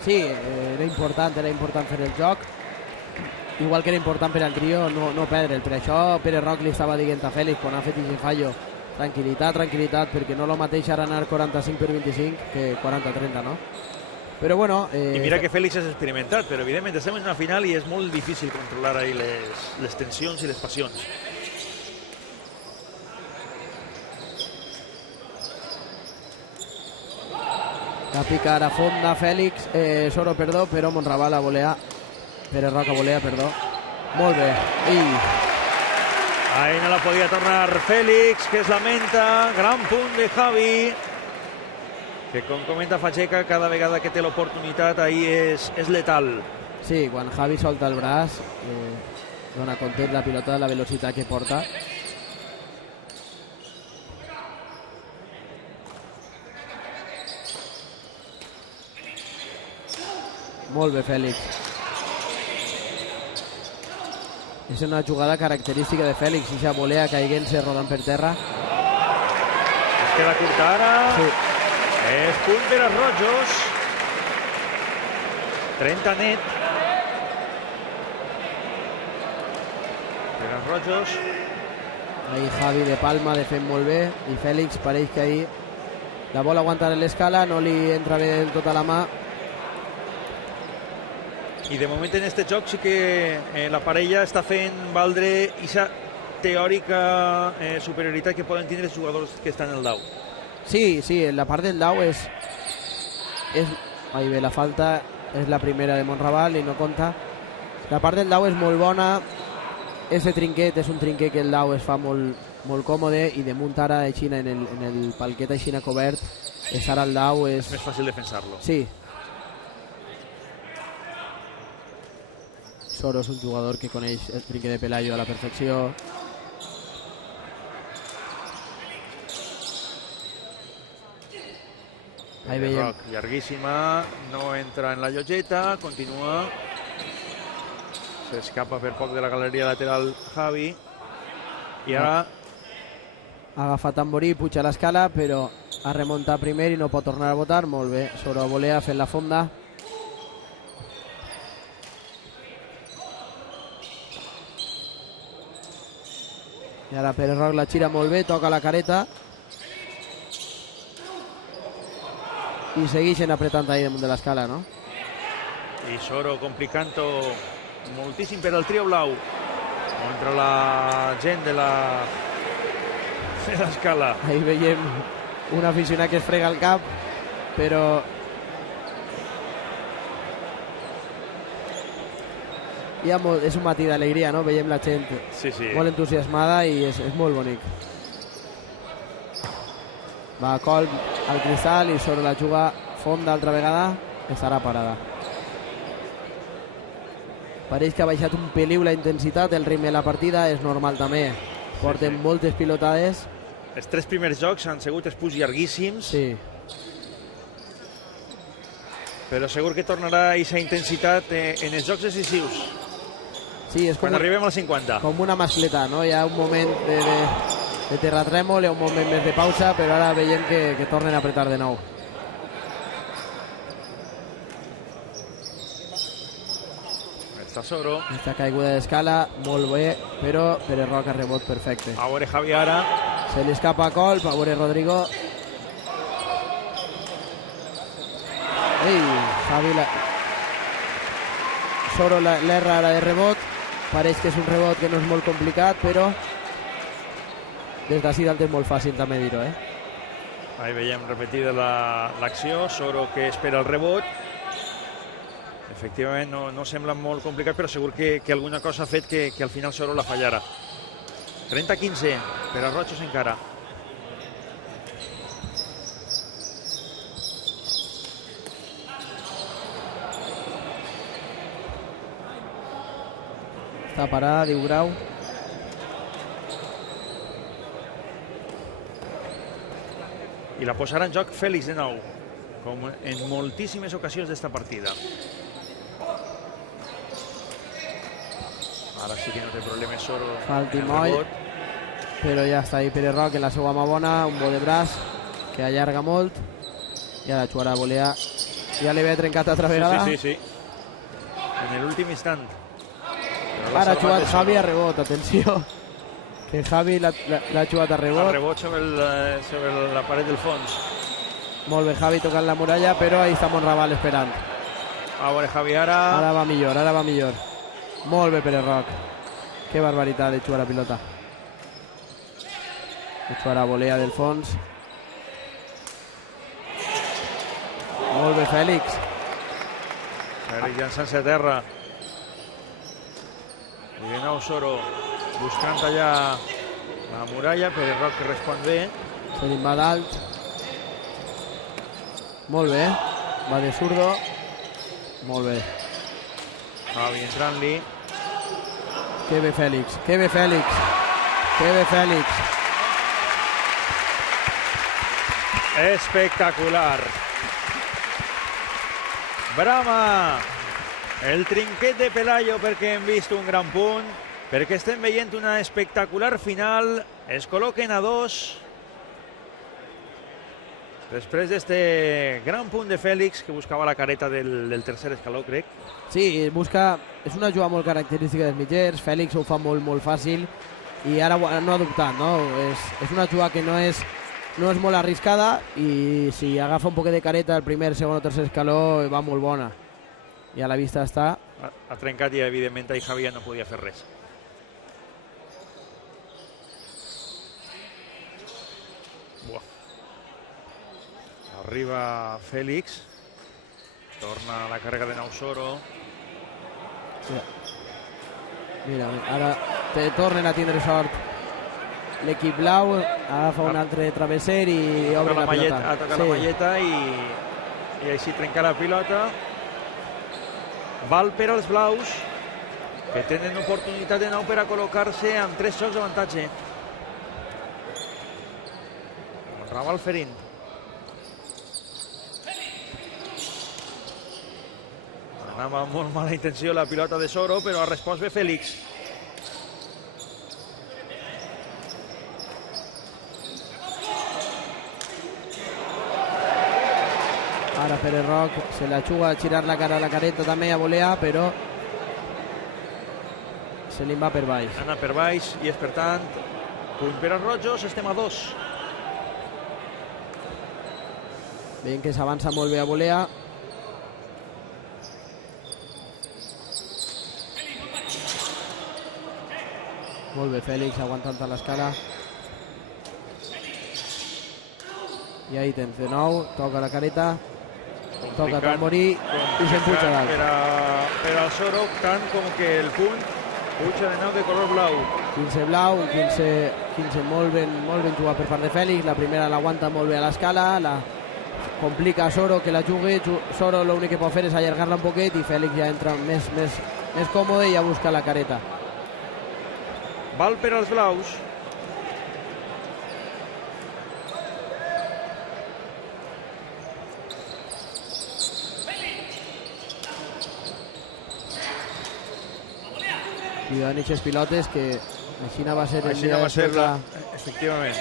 Sí, era important fer el joc, igual que era important per al trio no perdre'l. Per això Pere Roc li estava dient a Fèlix quan ha fet aquest fallo, tranquil·litat, perquè no lo mateix ara anar 45-25 que 40-30, no? Però bueno... I mira que Fèlix és experimentat, però evidentment estem en una final i és molt difícil controlar ahí les tensions i les passions. La pica ara fonda Fèlix, Soro, perdó, però Monraval a volear. Pere Roc a volear, perdó. Molt bé. Ahí no la podia tornar Fèlix, que es lamenta. Gran punt de Javi, que com comenta Facheca, cada vegada que té l'oportunitat ahí és letal. Sí, quan Javi solta el braç, dona content la pilota de la velocitat que porta. Molt bé, Fèlix. És una jugada característica de Fèlix, i ja volea caiguent-se rodant per terra. Es queda curta ara. Sí. És punt per als rojos. 30 net. Per als rojos. Ahí Javi de Palma defèn molt bé, i Fèlix pareix que ahir la vol aguantar en l'escala, no li entra bé del tot a la mà. I de moment en este joc sí que la parella està fent valdre aquesta teòrica superioritat que poden tindre els jugadors que estan al dau. Sí, la part del dau és ahí ve la falta, és la primera de Monraval i no compta. La part del dau és molt bona. Ese trinquet és un trinquet que el dau es fa molt còmode, i damunt ara de Xina en el palquet aixina cobert, és ara el dau és més fàcil defensar-lo. Sí. Soro és un jugador que coneix el trinquet de Pelayo a la perfecció. Ahí veiem. Roc, llarguíssima, no entra en la llotgeta, continua. S'escapa per poc de la galeria lateral Javi. I ara... Ha agafat Tamborí, puja a l'escala, però ha remuntat primer i no pot tornar a votar. Molt bé, Soro volea fent la fonda. I ara Pere Roc la gira molt bé, toca la careta. I segueixen apretant ahí damunt de l'escala, no? I Soro complicant-ho moltíssim per al trio blau. Contra la gent de l'escala. Ahí veiem un aficionat que es frega el cap, però hi ha molt, és un matí d'alegria, no? Veiem la gent molt entusiasmada i és molt bonic. Va Colm al cristal i Soro la juga fonda altra vegada, estarà parada. Pareix que ha baixat un peliu la intensitat, el ritme de la partida, és normal també. Porten moltes pilotades. Els tres primers jocs han sigut esputs llarguíssims. Sí. Però segur que tornarà aquesta intensitat en els jocs decisius. Sí, és quan arribem als 50. Com una mascleta, no? Hi ha un moment de terratrèmol, hi ha un moment més de pausa, però ara veiem que tornen a apretar de nou. Està Soro. Aquesta caiguda d'escala, molt bé, però Pere Roca rebot perfecte. A veure Javi ara. Se li escapa a colp, a veure Rodrigo. Ei, Javi Soro l'erra ara de rebot. Pareix que és un rebot que no és molt complicat, però des d'ací dalt és molt fàcil també dir-ho, Ahí veiem repetida l'acció. Soro que espera el rebot. Efectivament no sembla molt complicat, però segur que alguna cosa ha fet que al final Soro la fallara. 30-15 per a Rojos encara. Està parada, diu Grau. I la posarà en joc Fèlix de nou, com en moltíssimes ocasions d'esta partida. Ara sí que no té problemes Soro. Falti moll, però ja està ahí Pere Roc en la seva mà bona, un bo de braç que allarga molt i ara jugarà a volear. Ja li ve trencat altra vegada. Sí. En l'últim instant. Ara ha jugat Javi a rebot, atenció, que Javi l'ha jugat a rebot. A rebot sobre la paret del fons. Molt bé, Javi tocant la muralla, però ahí està Monraval esperant. A veure Javi ara. Ara va millor. Molt bé Pere Roc. Que barbaritat de jugar a pilota. De jugar a volea del fons. Molt bé Fèlix. Fèlix llançant-se a terra. I de nou Soro buscant allà la muralla. Pere Roc que respon bé. Se li va dalt. Molt bé. Va de zurdo. Molt bé. Javi entrant-li. Que bé Fèlix. Espectacular. Brama el trinquet de Pelayo perquè hem vist un gran punt, perquè estem veient una espectacular final. Es col·loquen a 2 després d'este gran punt de Fèlix, que buscava la careta del tercer escaló, crec. Sí, és una jugada molt característica dels mitgers. Fèlix ho fa molt fàcil i ara no ha dubtat, no? És una jugada que no és molt arriscada i si agafa un poquet de careta el primer, segon o tercer escaló va molt bona. I a la vista està. Ha trencat i evidentment ahí Javi no podia fer res. Buah. Arriba Fèlix. Torna a la càrrega de nou Soro. Mira, ara tornen a tindre sort l'equip blau, agafa un altre travesser i obre la pilota. Ha tocat la malleta i així trenca la pilota. Val per als blaus, que tenen oportunitat de nou per a col·locar-se amb 3 xocs d'avantatge. Raval ferint. Anava amb molt mala intenció la pilota de Soro, però ha respost bé Fèlix. Ara Pere Roc se la juga a girar la cara a la careta també a volear, però se li va per baix. Anna per baix i és per tant punt per als Rojos, estem a 2. Veiem que s'avança molt bé a volear. Molt bé Fèlix aguantant a l'escala. I ahí tens de nou, toca la careta, toca Tamborí i s'empuja dalt. Per al Soro, tant com que el punt puja de nou de color blau. 15 blau, 15 molt ben jugat per part de Fèlix. La primera l'aguanta molt bé a l'escala, la complica a Soro que la jugui. Soro l'únic que pot fer és allargar-la un poquet i Fèlix ja entra més còmode i ja busca la careta. Val per als blaus. Cuidado en aquestes pilotes, que així va ser el Així dia va ser després efectivament,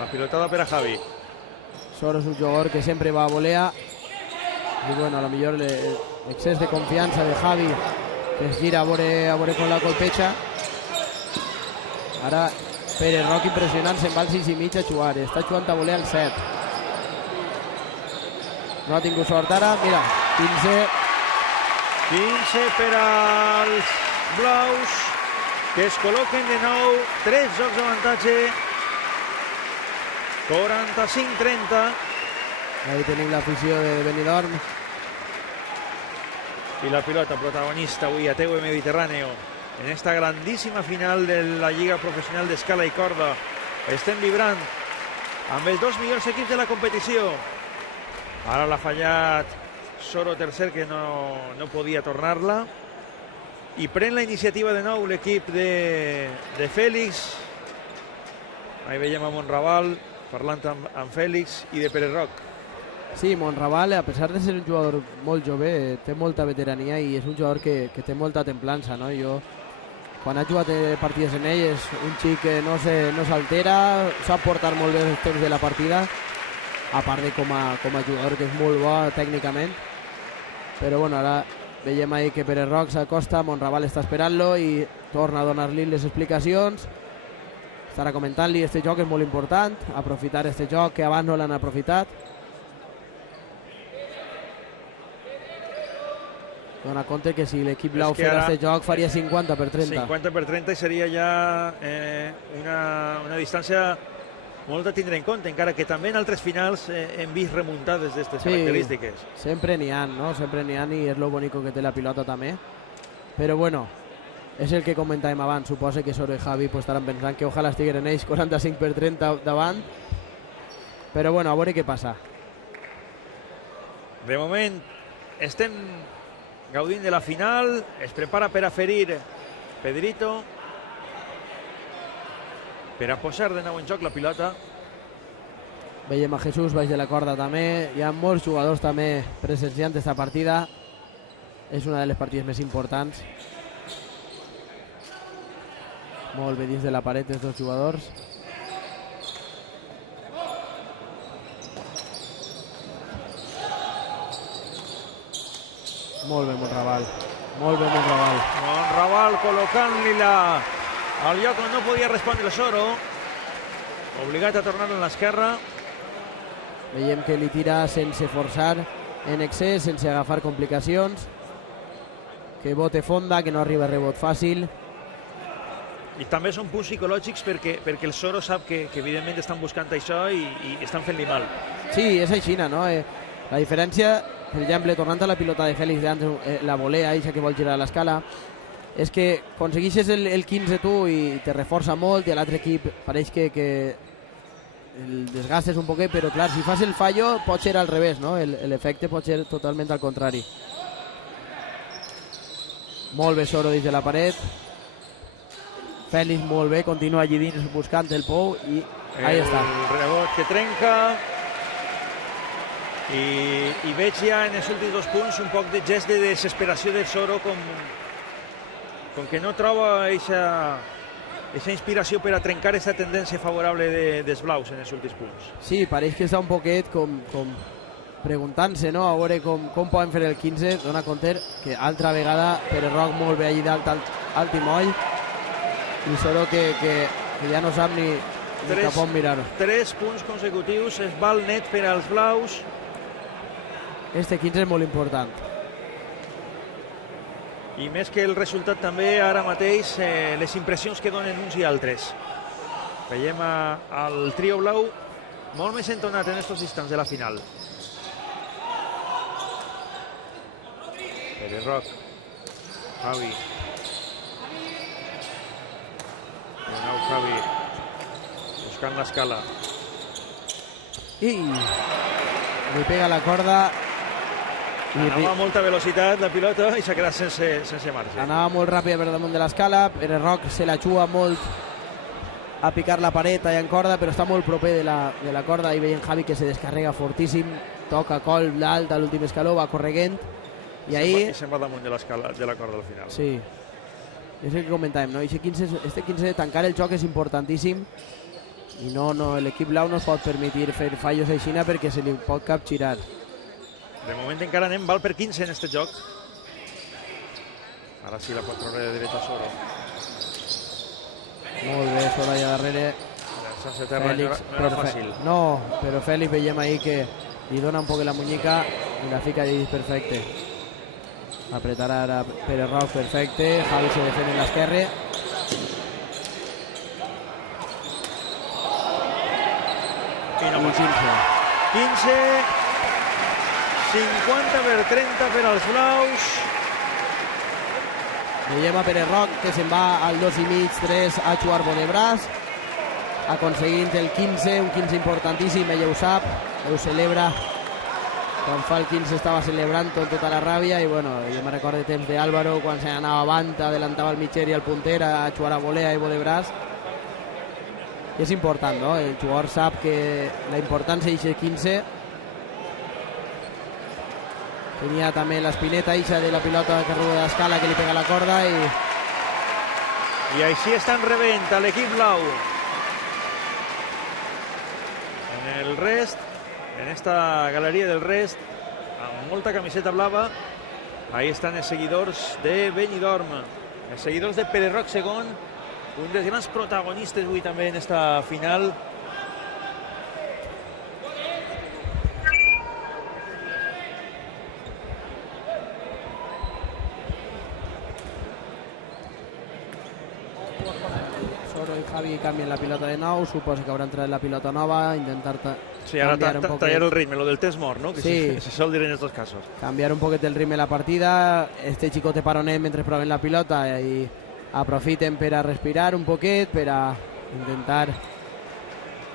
la pilotada per a Javi. Soro és un jugador que sempre va a volea, i bueno, a lo millor l'excés de confiança de Javi, que es gira a veure con la colpeja. Ara Pere Roc impressionant, se'n va al 6,5 a jugar, està jugant a voler al 7. No ha tingut sort ara, mira, 15 per als blaus, que es col·loquen de nou, 3 jocs d'avantatge, 45-30. Ahí tenim l'afició de Benidorm. I la pilota protagonista avui a TUE Mediterráneo en esta grandíssima final de la Lliga Professional d'Escala i Corda. Estem vibrant amb els 2 millors equips de la competició. Ara l'ha fallat Soro tercer, que no podia tornar-la, i pren la iniciativa de nou l'equip de Fèlix. Ahí veiem a Monraval parlant amb Fèlix i de Pere Roc. Sí, Monraval, a pesar de ser un jugador molt jove, té molta veterania i és un jugador que té molta templança, no? Jo, quan ha jugat partides en ell, és un xic que no s'altera, sap portar molt bé els temps de la partida, a part de com a jugador, que és molt bo tècnicament. Però bueno, ara veiem ahí que Pere Roc s'acosta, Monraval està esperant-lo i torna a donar-li les explicacions. Estarà comentant-li, este joc és molt important, aprofitar este joc que abans no l'han aprofitat. Dona compte que si l'equip blau fes aquest joc faria 50/30. 50/30 i seria ja una distància molt a tindre en compte, encara que també en altres finals hem vist remuntades d'aquestes característiques. Sempre n'hi ha, no? Sempre n'hi ha, i és lo bonico que té la pilota també. Però bueno, és el que comentàvem abans. Suposa que Soro i Javi estaran pensant que ojalà estiguin ells 45/30 davant. Però bueno, a veure què passa. De moment estem gaudint de la final. Es prepara per a ferir Pedrito, per a posar de nou en joc la pilota. Veiem a Jesús baix de la corda també. Hi ha molts jugadors també presenciant aquesta partida. És una de les partides més importants. Molt bé dins de la paret els dos jugadors. Molt bé Monraval. Molt bé Monraval. Monraval col·locant-li-la al lloc on no podia respondre el Soro. Obligat a tornar a l'esquerra. Veiem que li tira sense forçar en excés, sense agafar complicacions. Que bote fonda, que no arriba a rebot fàcil. I també són punts psicològics perquè el Soro sap que evidentment estan buscant això i estan fent-li mal. Sí, és així, no? La diferència, per exemple, tornant a la pilota de Fèlix d'antes, la volea, això que vol girar a l'escala, és que aconsegueixes el 15 tu i te reforça molt, i a l'altre equip pareix que el desgastes un poquet, però clar, si fas el fallo pot ser al revés, no? L'efecte pot ser totalment al contrari. Molt bé Soro dins de la paret. Fèlix molt bé, continua allí dins buscant el pou i ahí està. El rebot que trenca. I veig ja en els últims 2 punts un poc de gest de desesperació del Soro, com que no troba aquesta inspiració per a trencar aquesta tendència favorable dels blaus en els últims punts. Sí, pareix que està un poquet com preguntant-se, no? A veure com poden fer el 15. Dona compte que altra vegada Pere Roc molt bé allí dalt al timoll, i Soro que ja no sap ni cap on mirar. 3 punts consecutius, es val net per als blaus. Este 15 és molt important. I més que el resultat també ara mateix, les impressions que donen uns i altres. Veiem el trio blau molt més entonat en aquests instants de la final. Pere Roc, Javi. De nou Javi, buscant l'escala. I li pega la corda. Anava a molta velocitat la pilota i s'ha quedat sense marge. Anava molt ràpida per damunt de l'escala. Pere Roc se la juga molt a picar la paret allà en corda, però està molt proper de la corda. I veiem Javi que se descarrega fortíssim, toca colp d'alt a l'últim escaló, va correguent i ahí se'n va damunt de la corda al final. Sí. és el que comentàvem, no? Este 15 de tancar el joc és importantíssim i l'equip blau no es pot permetre fer fallos així perquè se li pot capgirar. De moment encara anem val per 15 en este joc. Ara sí la pot treure de dreta Soro. Molt bé, Soro allà darrere. Fèlix, no era fàcil. No, però Fèlix veiem ahí que li dona un poc la muñeca i la fica allí perfecte. Apretar ara Pérez Roig, perfecte. Javi se defiende en l'esquerra. I no 15. 50 per 30 per als blaus. Veiem a Pérez Roig que se'n va al 2,5-3 a jugar Bodebràs, aconseguint el 15, un 15 importantíssim, ella ho sap, ho celebra. Quan fa el 15 estava celebrant tota la ràbia i bueno, jo me recordo temps d'Álvaro quan se n'anava avant, adelantava el mitger i el punter a jugar a volea i Bodebràs. I és important, no? El jugador sap que la importància d'aquest 15. Tenia també l'espineta eixa de la pilota que arriba d'escala que li pega la corda i així estan rebent a l'equip blau. En el rest, en esta galeria del rest, amb molta camiseta blava, ahí estan els seguidors de Benidorm, els seguidors de Pérez Roig segon, un dels grans protagonistes avui també en esta final. Soro i Javi canvien la pilota de nou, suposo que haurà entrat la pilota nova, intentar sí, ara tallar el ritme, lo del temps mort, ¿no? Que sí. se sol dir en estos casos. Cambiar un poquet el ritme de la partida, este xicote paronet mentre proven la pilota i aprofiten per a respirar un poquet, per a intentar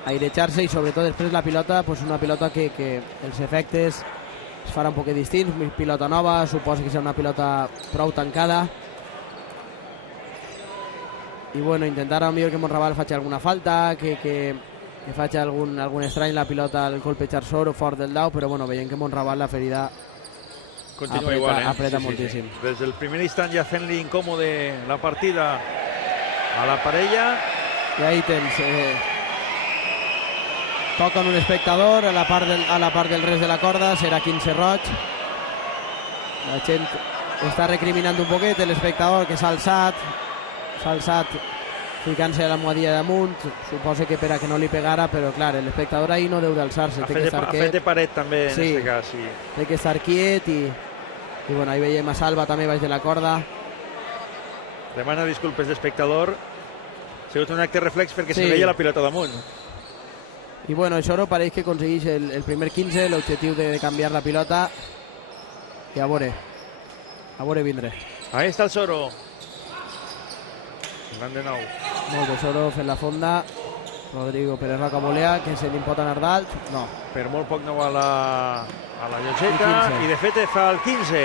airejar-se i sobretot després la pilota, pues una pilota que els efectes es farà un poquet distints, pilota nova, suposo que serà una pilota prou tancada. I bueno, intentar millor que Monraval faci alguna falta, que faci algun estrany la pilota al colpejar Soro fort del dau, però bueno, veiem que Monraval la ferida continua igual, apreta moltíssim. Sí. Des del primer instant ja fent-li incòmode la partida a la parella. I ahí tens toquen un espectador a la part del rest de la corda, serà 15 roig. La gent està recriminant un poquet l'espectador que s'ha alçat ficant-se a la moadilla damunt, suposa que per a que no li pegara, però clar, l'espectador ahí no deu d'alçar-se, ha fet de paret també en aquest cas, sí. Té que estar quiet i bueno, ahí veiem a Salva també baix de la corda. Demana disculpes d'espectador, ha sigut un acte reflex perquè se veia la pilota damunt. I bueno, Soro pareix que aconsegueix el primer 15, l'objectiu de canviar la pilota i a veure vindre. Ahí està el Soro. Van de nou. Molt bé, Soro fent la fonda. Rodrigo Pérez Roig a volea, que se li pot anar dalt. No. Per molt poc no va a la llotxeta i de fet fa el 15.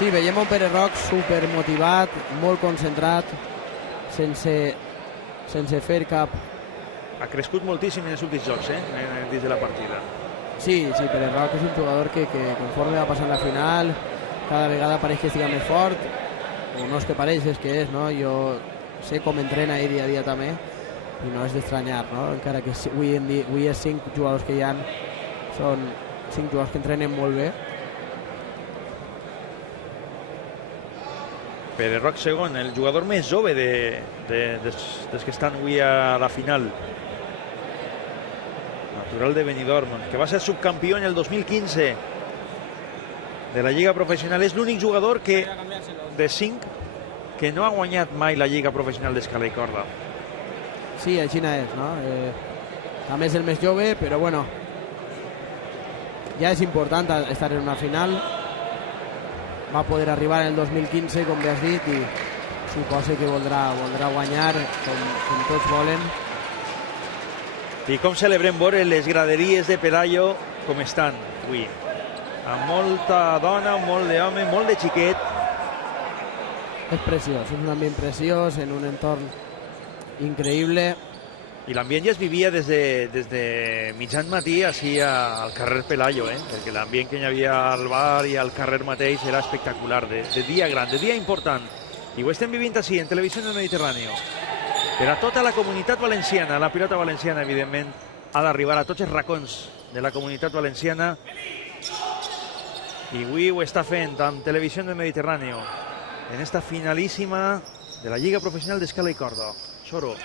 Sí, veiem un Pérez Roig super motivat, molt concentrat, sense fer cap... Ha crescut moltíssim en els últims jocs, dins de la partida. Sí, Pérez Roig és un jugador que conforme va passant la final, cada vegada pareix que estiga més fort, o no és que pareix, és que és, no? Jo sé com entrena ell dia a dia també, i no és d'estranyar, no? Encara que avui és 5 jugadors que hi ha, són 5 jugadors que entrenen molt bé. Pérez Roig segon, el jugador més jove dels que estan avui a la final. Natural de Benidorm, que va ser subcampió en el 2015 de la Lliga Professional. És l'únic jugador de 5 que no ha guanyat mai la Lliga Professional d'Escala i Corda. Sí, així és, no? També és el més jove, però bueno, ja és important estar en una final. Va poder arribar en el 2015, com bé has dit, i suposa que voldrà guanyar com tots volen. I com celebrem veure les graderies de Pelayo com estan avui. Amb molta dona, molt d'home, molt de xiquet. És preciós, és un ambient preciós, en un entorn increïble. I l'ambient ja es vivia des de mitjan matí així al carrer Pelayo, perquè l'ambient que hi havia al bar i al carrer mateix era espectacular, de dia gran, de dia important. I ho estem vivint així, en Televisió del Mediterrani. Per a tota la comunitat valenciana, la pilota valenciana, evidentment, ha d'arribar a tots els racons de la comunitat valenciana. I avui ho està fent amb Televisió del Mediterrani, en esta finalíssima de la Lliga Professional d'Escala i Corda. Soro.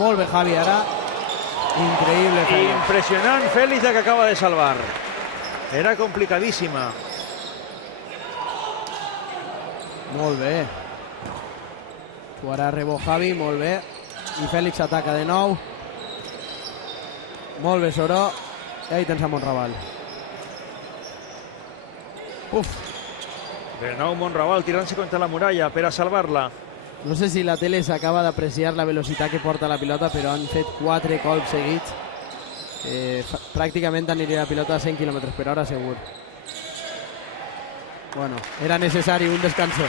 Molt bé, Javi, ara. Increïble, Fèlix. Impressionant, Fèlix, la que acaba de salvar. Era complicadíssima. Molt bé. Jugarà rebot Javi, molt bé. I Fèlix ataca de nou. Molt bé, Soro. I ahí tens a Monraval. Uf. De nou Monraval tirant-se contra la muralla per a salvar-la. No sé si la tele s'acaba d'apreciar la velocitat que porta la pilota, però han fet 4 colps seguits. Pràcticament aniria la pilota a 100 km per hora, segur. Bueno, era necessari un descanso.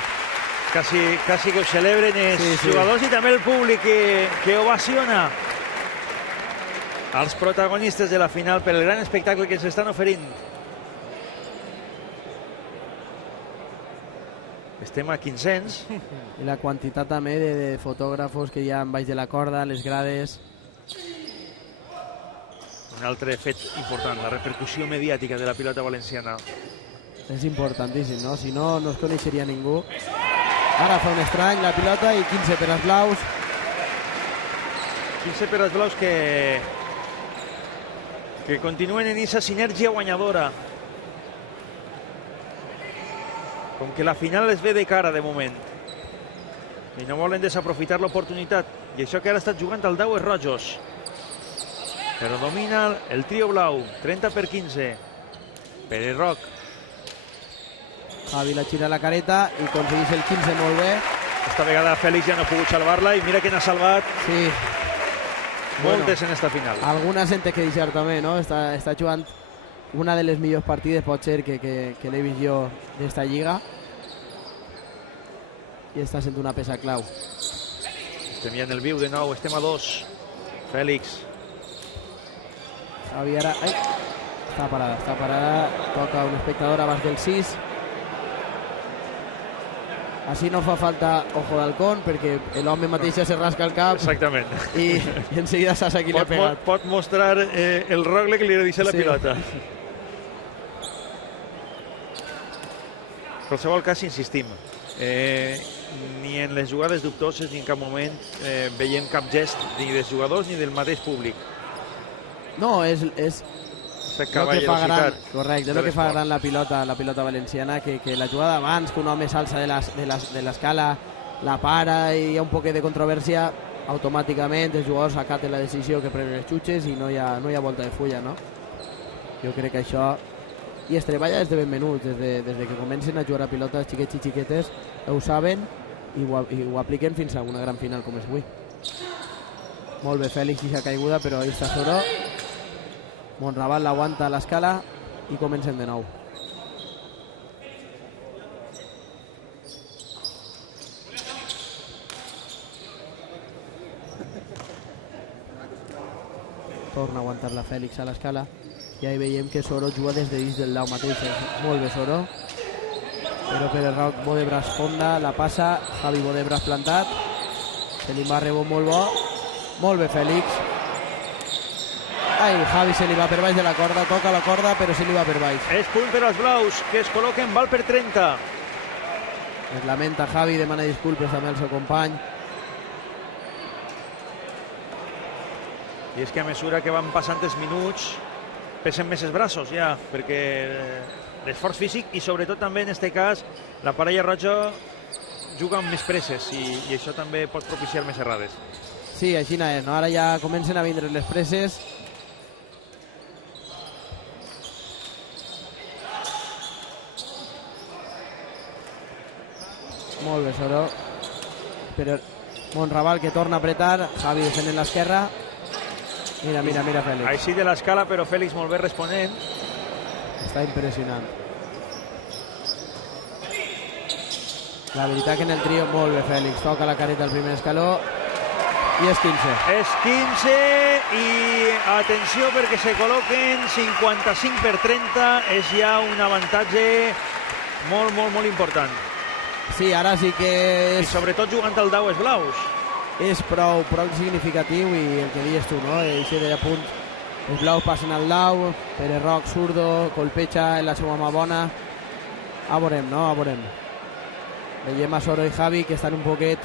Quasi que ho celebren els jugadors i també el públic que ovaciona als protagonistes de la final per el gran espectacle que ens estan oferint. Estem a 500. I la quantitat també de fotògrafos que hi ha baix de la corda, les grades. Un altre fet important, la repercussió mediàtica de la pilota valenciana. És importantíssim, no? Si no, no es coneixeria ningú. Ara fa un estrany la pilota i 15 per als blaus. 15 per als blaus que continuen en aquesta sinergia guanyadora. Com que la final les ve de cara de moment i no volen desaprofitar l'oportunitat, i això que ara estan jugant al dau els rojos, però domina el trio blau. 30 per 15 Pere Roc. Javi la gira a la careta i aconsegueix el 15 molt bé. Esta vegada Fèlix ja no ha pogut salvar-la i mira que n'ha salvat moltes en esta final. Algunes en té que deixar també, no? Està jugant una de les millors partides, pot ser, que l'he vist jo d'esta lliga. I està sent una peça clau. Estem ja en el viu de nou, estem a 2. Fèlix. Javi ara... Ai, està parada. Toca un espectador abans del 6. Així no fa falta ojo d'halcón, perquè l'home mateix ja se rasca el cap. Exactament. I en seguida saps a qui li ha pegat. Pot mostrar el rogle que li ha deixat la pilota. En qualsevol cas, insistim, ni en les jugades dubtoses ni en cap moment veiem cap gest ni dels jugadors ni del mateix públic. No, és el que fa gran, correcte, el que fa gran la pilota valenciana, que la jugada abans, que un home s'alça de l'escala, la para i hi ha un poc de controvèrsia, automàticament els jugadors acaten la decisió que prenen els xutxes i no hi ha volta de fulla, no? Jo crec que això... I es treballa des de ben menut, des de que comencen a jugar a pilota xiquets i xiquetes, ho saben i ho apliquen fins a una gran final com és avui. Molt bé, Fèlix, i s'ha caiguda, però ahí està Soro. Monraval l'aguanta a l'escala i comencen de nou. Torna a aguantar-la Fèlix a l'escala. I ahí veiem que Soro juga des de dins del lau mateix. Molt bé, Soro. Però Pere Roc, Bodebras fonda, la passa. Javi Bodebras plantat. Se li va rebot molt bo. Molt bé, Fèlix. Ai, Javi se li va per baix de la corda, toca la corda, però se li va per baix. És punt per als blaus, que es col·loquen val per 30. Es lamenta Javi, demana disculpes també al seu company. I és que a mesura que van passant els minuts pesen més els braços ja, perquè l'esforç físic i sobretot també en aquest cas la parella roja juga amb més presses i això també pot propiciar més errades. Sí, així és, no? Ara ja comencen a vindre les presses. Molt bé, Soro. Però Monraval que torna a apretar, Javi defendent l'esquerra. Mira, Fèlix. Així de l'escala, però Fèlix molt bé responent. Està impressionant. La veritat que en el trio, molt bé, Fèlix. Toca la careta al primer escaló. I és 15. És 15 i atenció perquè se col·loquen 55 per 30. És ja un avantatge molt, molt, molt important. Sí, ara sí que I sobretot jugant al dau els blaus. és prou significatiu, i el que dius tu, no? Eixe de punt, els blaus passen al dau, Pere Roc, zurdo, colpeja en la seva mà bona. A veurem, no? A veurem. Veiem a Soro i Javi que estan un poquet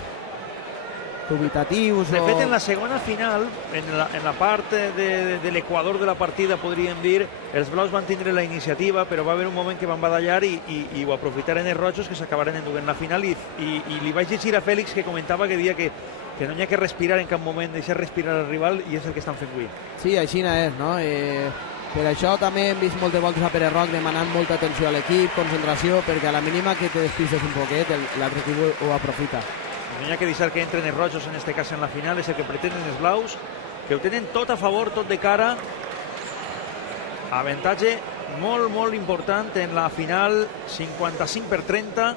dubitatius. De fet, en la segona final, en la part de l'equador de la partida, podríem dir, els blaus van tindre la iniciativa, però va haver un moment que van badallar i ho aprofitaren els rojos, que s'acabaren enduent la final, i li vaig llegir a Fèlix que comentava que dia que no hi ha que respirar en cap moment, deixar respirar el rival, i és el que estan fent avui. Sí, així és, no? Per això també hem vist moltes voltes a Pere Roc demanant molta atenció a l'equip, concentració, perquè a la mínima que te despistes un poquet, l'altre equip ho aprofita. No hi ha que deixar que entren els rojos, en este cas en la final, és el que pretenen els blaus, que ho tenen tot a favor, tot de cara. Avantatge molt, molt important en la final, 55-30.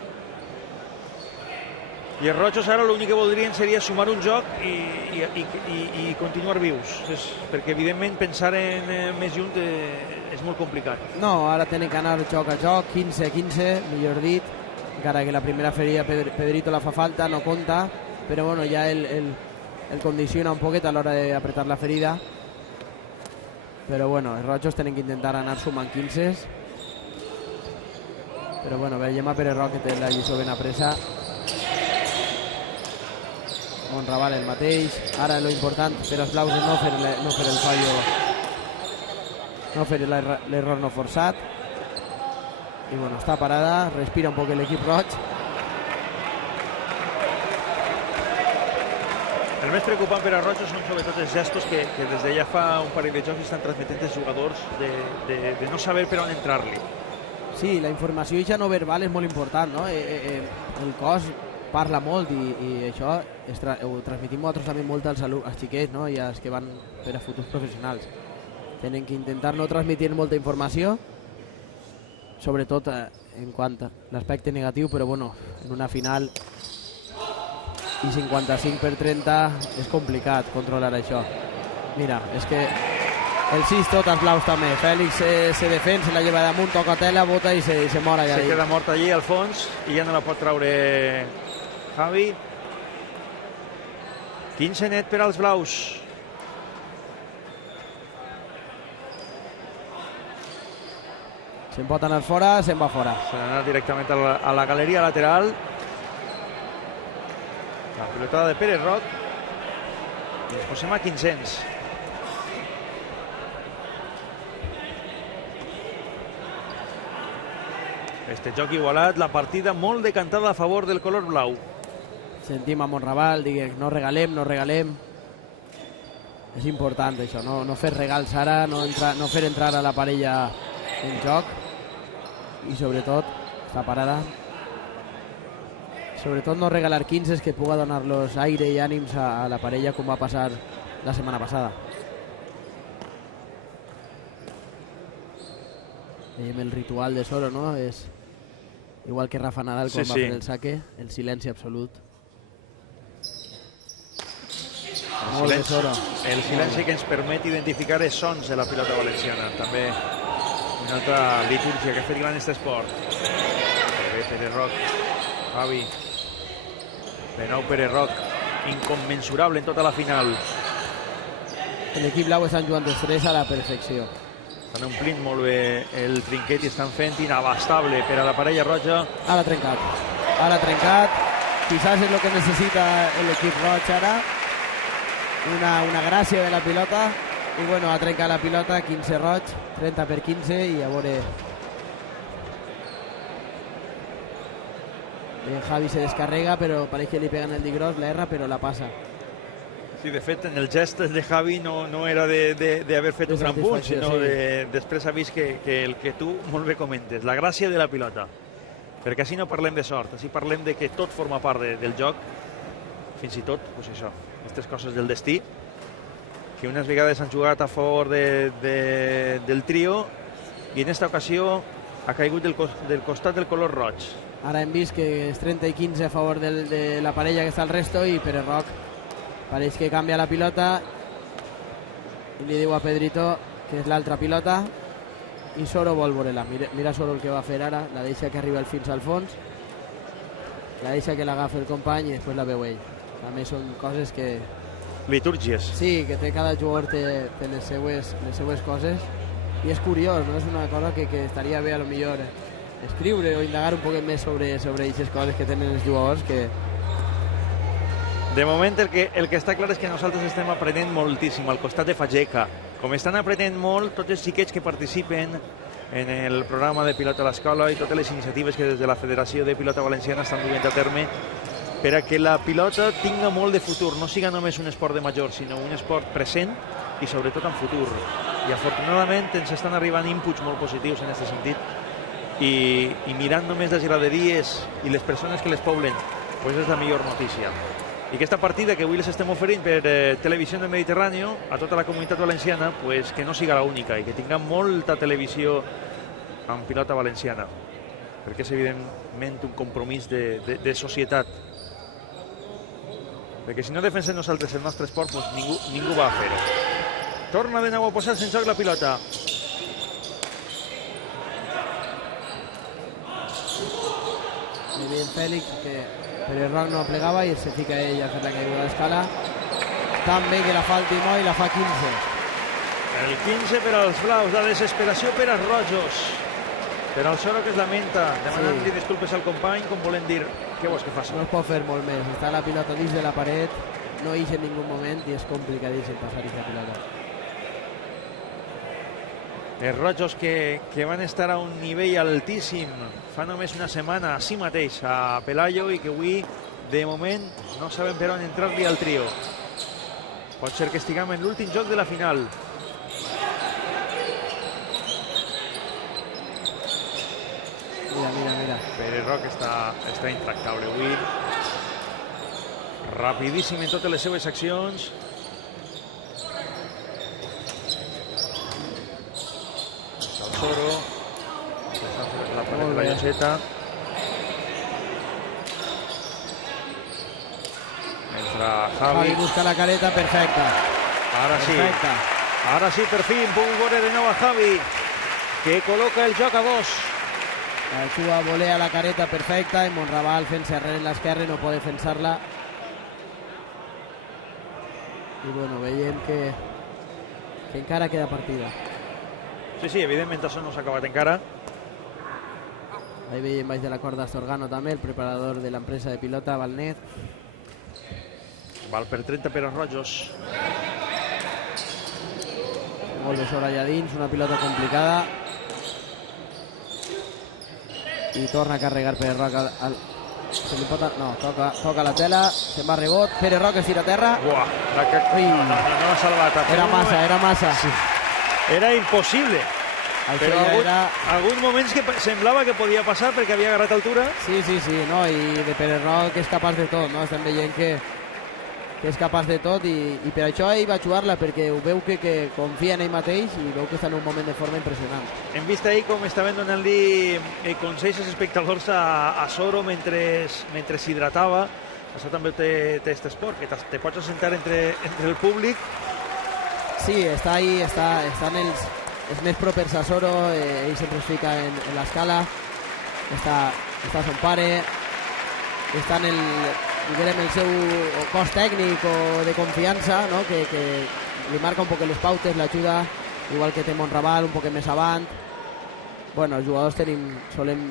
I els rojos ara l'únic que voldrien seria sumar un joc i continuar vius, perquè evidentment pensar en més junt és molt complicat. No, ara tenen que anar joc a joc, 15-15, millor dit, encara que la primera ferida Pedrito la fa falta, no compta, però bueno, ja el condiciona un poquet a l'hora d'apretar la ferida. Però bueno, els rojos tenen que intentar anar sumant 15. Però bueno, veiem a Pere Roc que té la lliçó ben apresa. Monraval el mateix. Ara lo important per als blaus és no fer el fallo, no fer l'error no forçat. I bueno, està parada, respira un poc l'equip roig. El més preocupant per a rojos són sobretot els gestos que des de ja fa un parell de jocs estan transmetent els jugadors de no saber per on entrar-li. Sí, la informació ja no verbal és molt important, no? El cos parla molt i això ho transmetim nosaltres també molt als xiquets, no? I als que van per a futurs professionals. Tenen que intentar no transmetre molta informació, sobretot en quant a l'aspecte negatiu, però bueno, en una final i 55-30 és complicat controlar això. Mira, és que el 6 tot els blaus també. Fèlix se defensa, se la lleva damunt, toca tela, bota i se mor allà. Se queda mort allí al fons i ja no la pot treure Javi. 15 net per als blaus. Se'n pot anar fora, se'n va fora. Se n'ha anat directament a la galeria lateral. La pilotada de Pere Roc. I ens posem a 500. Este joc igualat, la partida molt decantada a favor del color blau. Sentim a Monraval, diguem, no regalem. És important això, no fer regals ara, no fer entrar a la parella en joc. I sobretot, està parada. Sobretot no regalar 15 que puga donar-los aire i ànims a la parella, com va passar la setmana passada. Veiem el ritual de Soro, no? És igual que Rafa Nadal quan va fer el saque, el silenci absolut. El silenci que ens permet identificar els sons de la pilota valenciana. També una altra litúrgia que ha fet gran aquest esport. Pere Roc, Javi. De nou Pere Roc, incommensurable en tota la final. L'equip blau estan jugant els tres a la perfecció. Estan omplint molt bé el trinquet i estan fent inabastable per a la parella roja. Ara trencat. Quizás és el que necessita l'equip roig ara. Una gràcia de la pilota. I bueno, ha trencat la pilota, 15 roig, 30 per 15 i a veure... Javi se descarrega, però pareix que li pega en el digros, la erra, però la passa. Sí, de fet, en el gest de Javi no era d'haver fet un gran punt, sinó després ha vist que el que tu molt bé comentes, la gràcia de la pilota. Perquè així no parlem de sort, així parlem de que tot forma part del joc, fins i tot, doncs això, aquestes coses del destí, que unes vegades han jugat a favor del trio i en aquesta ocasió ha caigut del costat del color roig. Ara hem vist que és 30 i 15 a favor de la parella que està al resto i Pere Roc pareix que canvia la pilota i li diu a Pedrito que és l'altra pilota i Soro vol veure-la. Mira Soro el que va fer ara, la deixa que arriba fins al fons, la deixa que l'agafa el company i després la veu ell. També són coses que... Litúrgies. Sí, que té cada jugador té les seues coses i és curiós, no? És una cosa que estaria bé a lo millor escriure o indagar un poquet més sobre aquestes coses que tenen els jugadors que... De moment el que està clar és que nosaltres estem aprenent moltíssim al costat de Fageca. Com estan aprenent molt tots els xiquets que participen en el programa de pilota a l'escola i totes les iniciatives que des de la Federació de Pilota Valenciana estan duent a terme per a que la pilota tinga molt de futur, no siga només un esport de major, sinó un esport present i sobretot en futur. I afortunadament ens estan arribant inputs molt positius en aquest sentit i mirant només les graderies i les persones que les poblen, pues és la millor notícia. I aquesta partida que avui les estem oferint per Televisió del Mediterrani a tota la comunitat valenciana, pues que no siga l'única i que tinguem molta televisió en pilota valenciana, perquè és evidentment un compromís de societat. Perquè si no defensem nosaltres el nostre esport, pues ningú va a fer-ho. Torna de nou a posar-se en joc la pilota. Muy bien Félix, que Pere Roc no plegava i se fica ell a fer la caiguda d'escala. Tan bé que la fa el Timó i la fa 15. El 15 per als blaus, la desesperació per als rojos. Per al Soro que es lamenta, demanant-li disculpes al company, com volent dir, què vols que faci? No es pot fer molt més, està la pilota dins de la paret, no ix en ningú moment i és complicadíssim passar aquesta pilota. Els rojos que van estar a un nivell altíssim fa només una setmana així mateix a Pelayo i que avui de moment no sabem per on entrar-li al trio. Pot ser que estiguem en l'últim joc de la final. Mira. Pere Roc està intractable avui. Rapidíssim en totes les seves accions. El Soro. La paret de la lloseta. Entra Javi. Busca la careta perfecta. Ara sí. Perfecta. Ara sí, per fi, puc veure de nou a Javi, que col·loca el joc a 2. El Xua volea la careta perfecta i Monraval fent-se arrere en l'esquerra i no pot defensar-la. I bueno, veiem que encara queda partida. Sí, evidentment això no s'ha acabat encara. Ahí veiem baix de la corda Zorgano també, el preparador de l'empresa de pilota, Valnet. Val per 30 per als rojos. Molt de sobre allà dins, una pilota complicada. I torna a carregar Pere Roc toca la tela, se'n va rebot, Pere Roc es tira a terra. Buah, no ha salvat. Era massa. Sí. Era impossible. Però alguns moments que semblava que podia passar perquè havia agarrat altura. Sí, no, i de Pere Roc és capaç de tot, no? Estem veient que és capaç de tot i per això ell va jugar-la, perquè ho veu que confia en ell mateix i veu que està en un moment de forma impressionant. Hem vist ahir com estaven donant-li consells als espectadors a Soro mentre s'hidratava. Això també té aquest esport, que te pots assentar entre el públic. Sí, està ahí, estan els més propers a Soro, ell sempre es fica en l'escala, està son pare, està en el seu cos tècnic o de confiança, no? que li marca un poc les pautes, l'ajuda, igual que té Monraval un poc més avant. Bueno, els jugadors solem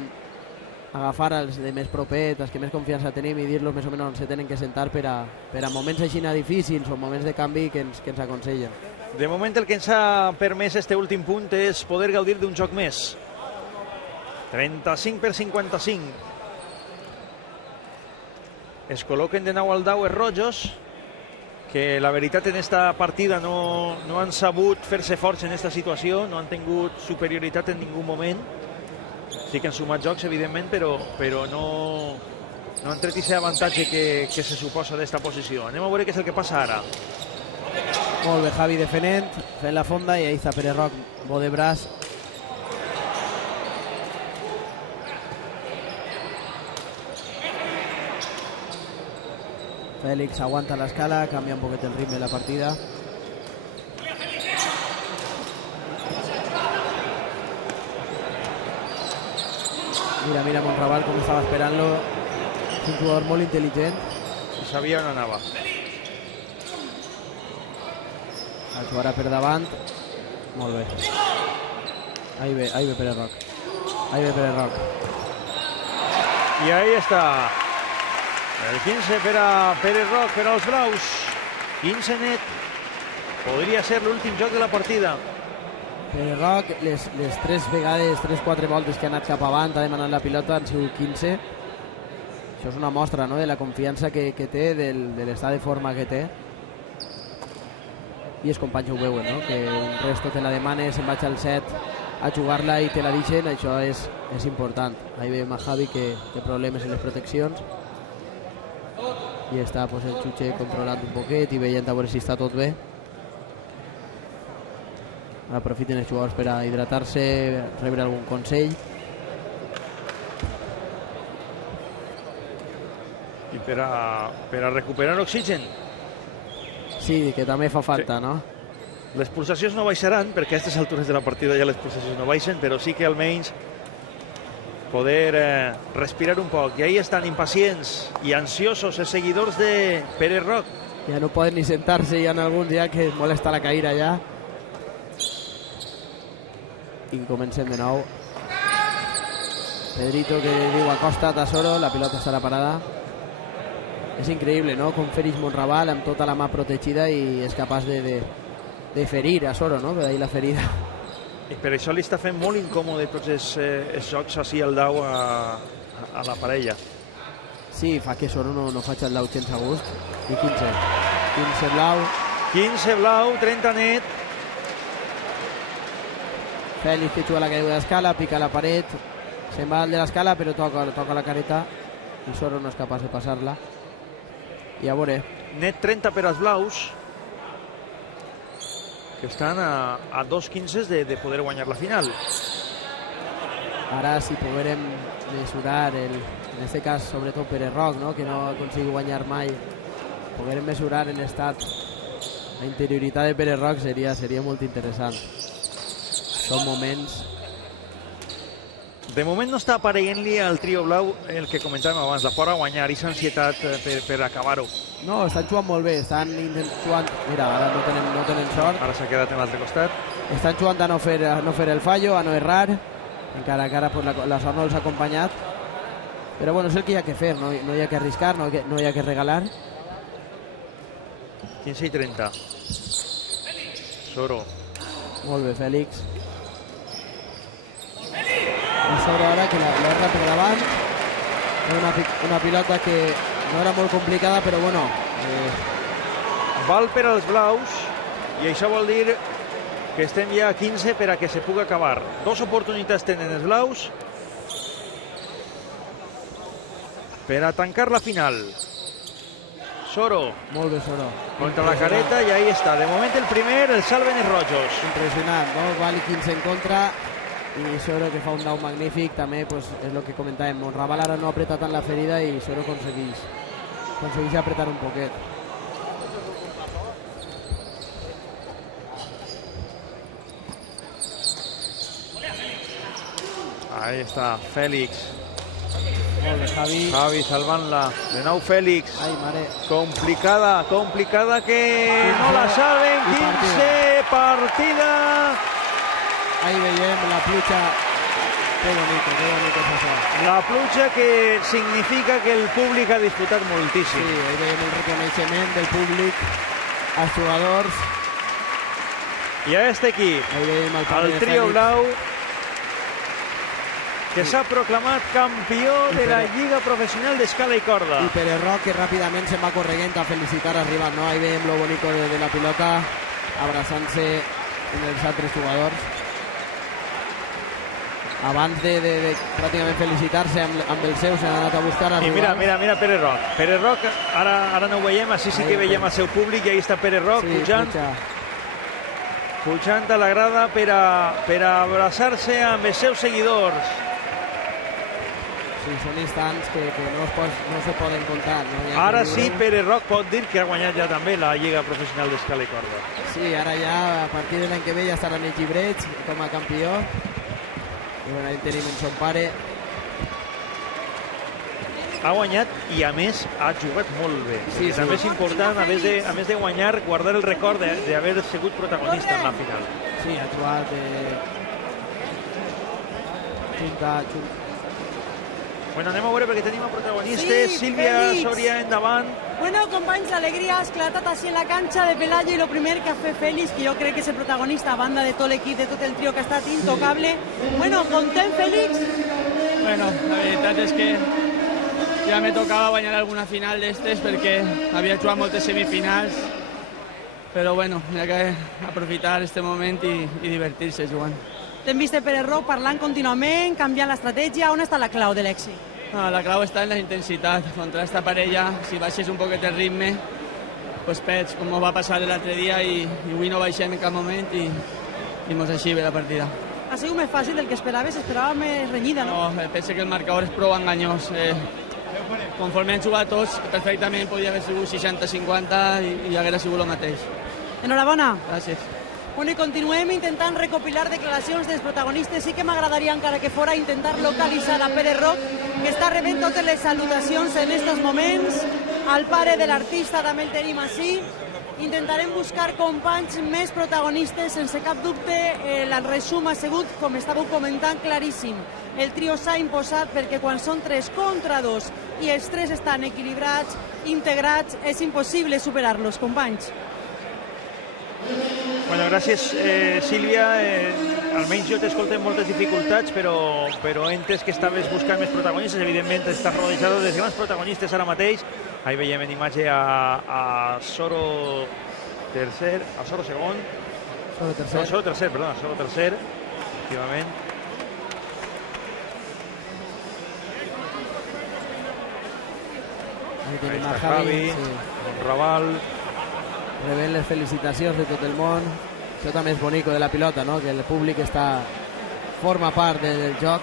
agafar els de més propet, els que més confiança tenim i dir-los més o menys on se tenen que sentar per a moments així difícils o moments de canvi que ens aconsellen. De moment el que ens ha permès este últim punt és poder gaudir d'un joc més. 35 per 55. Es col·loquen de nou al dau els rojos, que la veritat en esta partida no han sabut fer-se forts en esta situació, no han tingut superioritat en ningú moment. Sí que han sumat jocs, evidentment, però no han tret aquest avantatge que se suposa d'esta posició. Anem a veure què és el que passa ara. Molt bé, Javi defenent, fent la fonda i ahí està Pere Roc, bo de braç. Félix aguanta l'escala, canvia un poquet el ritme de la partida. Mira Monraval com estava esperant-lo. És un jugador molt intel·ligent. I sabia on anava. El jugarà per davant. Molt bé. Ahí ve Pere Roc. I ahí està. El 15 per a Pere Roc, per als blaus. 15 net. Podria ser l'últim joc de la partida. Pere Roc, les 3-4 voltes que ha anat cap avant, ha demanat la pilota, han sigut 15. Això és una mostra, no?, de la confiança que té, de l'estat de forma que té. I els companys ho veuen, no?, que un resto te la demanes, se'n vaig al set a jugar-la i te la deixen, això és important. Ahí veiem a Javi que té problemes en les proteccions i està pues, el Xuche controlant un poquet i veient a veure si està tot bé. Aprofiten els jugadors per a hidratar-se, rebre algun consell. I per a recuperar oxigen. Sí, que també fa falta, sí. No? Les pulsacions no baixaran, perquè a aquestes altures de la partida ja les pulsacions no baixen, però sí que almenys poder respirar un poc. I ahí estan impacients i ansiosos els seguidors de Pere Roc. Ja no poden ni sentar-se, hi ha alguns ja que molesta la caïra ja. I comencem de nou. Pedrito que diu acosta't a Soro, la pilota estarà parada. És increïble, no?, com fereix Monraval amb tota la mà protegida i és capaç de ferir a Soro, no?, d'ahir la ferida. I per això li està fent molt incòmode tots els jocs així al dau a la parella. Sí, fa que Soro no faig el dau gens a gust. I 15 blau. 15 blau, 30 net. Fèlix que juga la caiguda d'escala, pica la paret, se'n va al de l'escala però toca la careta i Soro no és capaç de passar-la. I a veure. Net 30 per als blaus, que estan a 2-15 de poder guanyar la final. Ara si poguérem mesurar, en aquest cas sobretot Pere Roc, no?, que no ha aconseguit guanyar mai, poguérem mesurar en l'estat la interioritat de Pere Roc seria molt interessant. Són moments. De moment no està apareient-li al trio blau el que comentàvem abans, la por a guanyar i l'ansietat per acabar-ho. No, estan jugant molt bé, estan jugant... Mira, ara no tenen sort. Ara s'ha quedat en l'altre costat. Estan jugant a no fer el fallo, a no errar, encara que ara pues, la sort no els ha acompanyat. Però bueno, és el que hi ha que fer, no hi ha que arriscar, no hi ha que regalar. 15 i 30. Soro. Molt bé, Fèlix. I Soro ara que l'erra per davant. Una pilota que no era molt complicada, però bueno. Val per als blaus, i això vol dir que estem ja a 15 per a que se pugui acabar. 2 oportunitats tenen els blaus per a tancar la final. Soro. Molt bé, Soro. Contra la careta i ahí està. De moment el primer el salven els rojos. Impressionant, no? Vali 15 en contra i Soro que fa un dau magnífic. També pues, és el que comentàvem. Monraval ara no apreta tant la ferida i Soro aconsegueix apretar un poquet. Ahí està, Fèlix. Molt bé, Javi. Javi salvant-la. De nou Fèlix. Ai, mare. Complicada que no la salven. 15 partida. Ahí veiem la pluja. Que bonito és això. La pluja que significa que el públic ha disfrutat moltíssim. Sí, ahí veiem el reconeixement del públic als jugadors. I a este equip, el trio blau, que s'ha proclamat campió de la Lliga Professional d'Escala i Corda. I Pere Roc, que ràpidament se'n va correguent a felicitar al rival, no? Ahí veiem lo bonito de la pilota, abraçant-se amb els altres jugadors. Abans de pràcticament felicitar-se amb els seus, s'han anat a buscar al rival. I mira Pere Roc. Pere Roc, ara no ho veiem, així sí que veiem el seu públic, i ahí està Pere Roc, pujant a la grada per a abraçar-se amb els seus seguidors. Sí, són instants que no se poden contar. No? Ara sí, Pere Roc pot dir que ha guanyat ja també la Lliga Professional d'Escala i Corda. Sí, ara ja, a partir de l'any que ve, ja estarà en el llibret com a campió. I bueno, ahí tenim en son pare. ha guanyat i a més ha jugat molt bé. Sí, També és important, a més de guanyar, guardar el record d'haver sigut protagonista en la final. Sí, ha jugat Bueno, anem a veure perquè tenim a protagonistes. Sí, Sílvia Félix. Soria endavant. Bueno, companys, l'alegria ha esclatat així en la canxa de Pelayo i el primer que ha fet Félix, que jo crec que és el protagonista a banda de tot l'equip, de tot el trio que ha estat intocable. Bueno, content, Félix? Bueno, la veritat és que ja me tocava guanyar alguna final d'estes perquè havia jugat moltes semifinals, però bueno, hi ha que aprofitar este moment i divertir-se jugant. T'hem vist a Pere Roc parlant contínuament, canviant l'estratègia. On està la clau de l'èxit? No, la clau està en la intensitat. Contra esta parella, si baixes un poquet el ritme, pues perds, com va passar l'altre dia, i avui no baixem en cap moment i mos així ve la partida. Ha sigut més fàcil del que esperaves, esperava més renyida, no? No, penso que el marcador és prou enganyós. Conforme han jugat tots, perfectament podia haver sigut 60-50 i haguera sigut el mateix. Enhorabona. Gràcies. Bueno, i continuem intentant recopilar declaracions dels protagonistes. Sí que m'agradaria, encara que fora, intentar localitzar a Pere Roc, que està rebent totes les salutacions en estos moments. Al pare de l'artista també el tenim així. Intentarem buscar companys més protagonistes, sense cap dubte. El resum ha sigut, com estàveu comentant, claríssim. El trio s'ha imposat perquè quan són 3 contra 2 i els 3 estan equilibrats, integrats, és impossible superar-los, companys. Bueno, gràcies, Sílvia. Almenys jo t'escolto amb moltes dificultats, però he entès que estaves buscant més protagonistes. Evidentment, estàs rodejat de grans protagonistes ara mateix. Ahí veiem en imatge a Soro tercer, a Soro segon. Soro tercer, perdona, Soro tercer, efectivament. Ahí tenim Ahí a està Javi, Javi, Raval. rebent les felicitacions de tot el món. Això també és bonico de la pilota, no? Que el públic forma part del joc.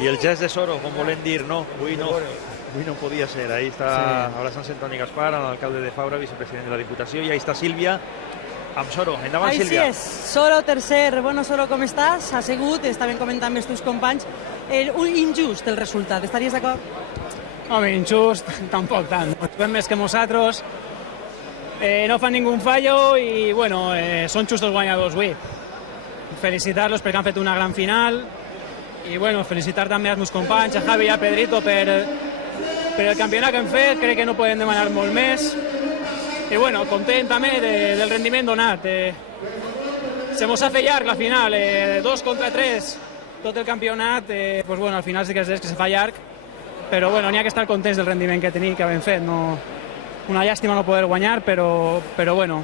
I el gest de Soro, com volem dir, no, avui no podia ser. Ahí està abraçant-se Antoni Gaspar, l'alcalde de Fabra, vicepresident de la Diputació, i ahí està Sílvia amb Soro. Endavant, Sílvia. Així és. Soro tercer. Bueno, Soro, com estàs? Ha sigut, estaven comentant amb els teus companys, injust el resultat. Estaries d'acord? Home, injust, tampoc tant. Juguem més que nosaltres, no fan ningú fallo i, bueno, són justos guanyadors avui. Felicitar-los perquè han fet una gran final i, bueno, felicitar també als meus companys, a Javi i a Pedrito per el campionat que han fet. Crec que no podem demanar molt més. I, bueno, content també del rendiment donat. Se mos ha fet llarg la final, 2 contra 3, tot el campionat, pues, bueno, al final sí que és que se fa llarg, però, bueno, n'hi ha que estar contents del rendiment que tenim, que hem fet. No, una llàstima no poder guanyar, però bueno.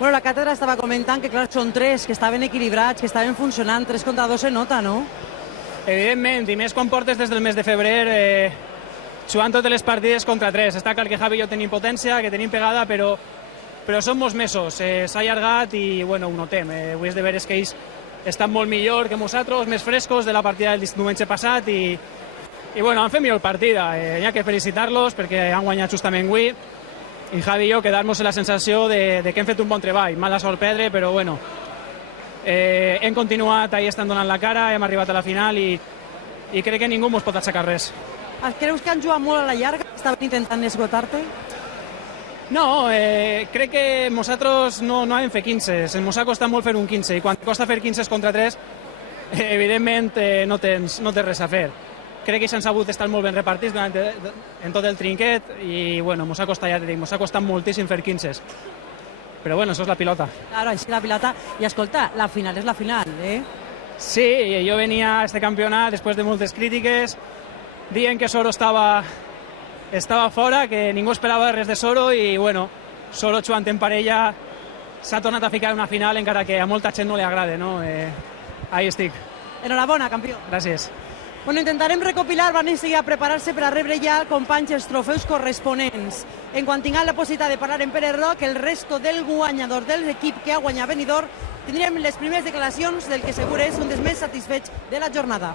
Bueno, la càtedra estava comentant que, clar, són 3, que estaven equilibrats, que estaven funcionant. 3 contra 2 se nota, no? Evidentment, i més quan portes des del mes de febrer jugant totes les partides contra 3. Està clar que Javi i jo tenim potència, que tenim pegada, però són molts mesos. S'ha allargat i, bueno, ho notem. Avui és de veres que ells estan molt millor que nosaltres, més frescos de la partida del diumenge passat i bueno, han fet millor partida. Hi ha que felicitar-los perquè han guanyat justament avui. I Javi i jo quedar-nos en la sensació de que hem fet un bon treball. Mala sort perdre, però bueno, hem continuat, ahí estan donant la cara, hem arribat a la final i crec que ningú mos pot aixecar res. Creus que han jugat molt a la llarga? Estaven intentant esgotar-te? No, crec que nosaltres no hem fet 15. Ens ha costat molt fer un 15 i quan costa fer 15 contra 3, evidentment no tens res a fer. Crec que s'han sabut estar molt ben repartits en tot el trinquet i, bueno, mos ha costat, ja t'he dit, mos ha costat moltíssim fer 15. Però, bueno, això és la pilota. Claro, així la pilota. I, escolta, la final és la final, eh? Sí, jo venia a este campionat després de moltes crítiques, dient que Soro estava fora, que ningú esperava res de Soro i, bueno, Soro jugant en parella s'ha tornat a ficar en una final encara que a molta gent no li agrada, no? Ahí estic. Enhorabona, campió. Gràcies. Bueno, intentarem recopilar, van seguir a preparar-se per a rebre ja, companys, els trofeus corresponents. En quan tinguem la possibilitat de parlar en Pere Roc, el resto del guanyador de l'equip que ha guanyat Benidorm, tindrem les primeres declaracions del que segur és un dels més satisfets de la jornada.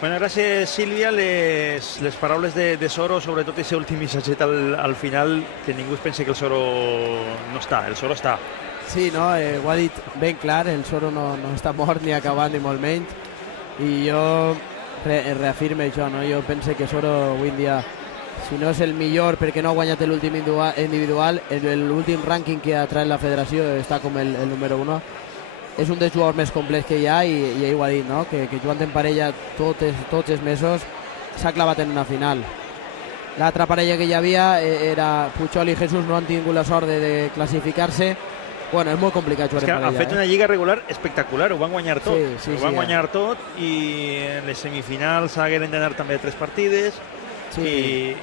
Bueno, gràcies, Sílvia. Les paraules de Soro, sobretot aquest últim missatget al final, que ningú es pensi que el Soro no està, el Soro està. Sí, no, ho ha dit ben clar, el Soro no està mort ni acabant ni molt menys. I jo reafirma això, no? Jo penso que Soro avui en dia, si no és el millor perquè no ha guanyat l'últim individual, l'últim rànquing que ha tret la federació està com el número 1. És un dels jugadors més complets que hi ha i ell ho ha dit, no? Que jugant en parella tots els mesos s'ha clavat en una final. L'altra parella que hi havia era Puigol i Jesús, no han tingut la sort de classificar-se. Bueno, és molt complicat jugar en parella. Han fet una lliga regular espectacular, ho van guanyar tot. Sí, ho van guanyar tot i en les semifinals hagueren d'anar també 3 partides. Sí.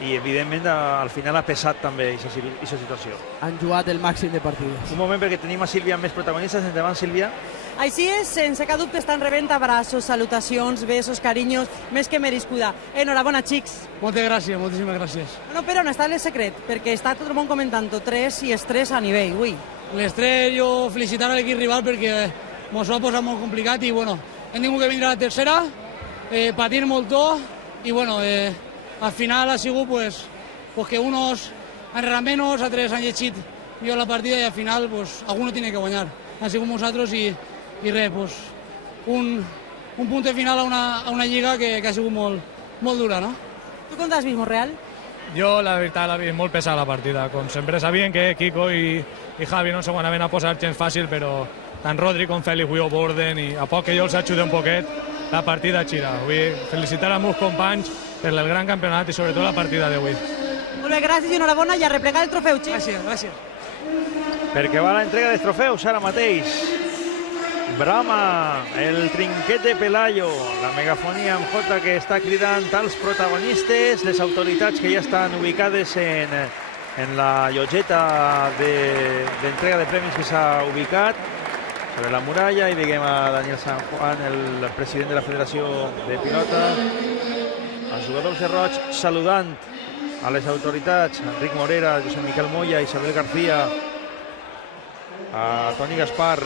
I evidentment al final ha pesat també aquesta situació. Han jugat el màxim de partides. Un moment perquè tenim a Sílvia amb més protagonistes. Endavant, Sílvia. Així és, sense cap dubte estan rebent abraços, salutacions, besos, carinyos, més que merescuda. Enhorabona, xics. Moltes gràcies, moltíssimes gràcies. Bueno, però on està el secret? Perquè està tot el món comentant 3 i estrès a nivell, ui. L'estrès, jo felicitar a l'equip rival perquè mos ho ha posat molt complicat i bueno, hem tingut que vindre a la tercera, patir molt tot i bueno, al final ha sigut pues que unos han errat menys, altres han llegit millor la partida i al final pues, alguno tiene que guanyar. Han sigut nosaltres i res, pues, un punt de final a una lliga que ha sigut molt dura, no? Tu com t'has vist, Monreal? Jo, la veritat, l'he vist molt pesada la partida. Com sempre sabien que Kiko i Javi no se ho anaven a posar gens fàcil, però tant Rodri com Fèlix avui ho borden i a poc que jo els ajude un poquet, la partida gira. Vull felicitar els meus companys per el gran campionat i sobretot la partida d'avui. Molt bé, gràcies i enhorabona i a replegar el trofeu, xics. Gràcies. Perquè va l'entrega dels trofeus ara mateix. Brama, el trinquet de Pelayo, la megafonia amb J que està cridant als protagonistes, les autoritats que ja estan ubicades en la llotgeta d'entrega de premis que s'ha ubicat sobre la muralla, i veiem a Daniel San Juan, el president de la Federació de Pilota, els jugadors de Roig saludant a les autoritats, Enric Morera, Josep Miquel Moya, Isabel García, a Toni Gaspar,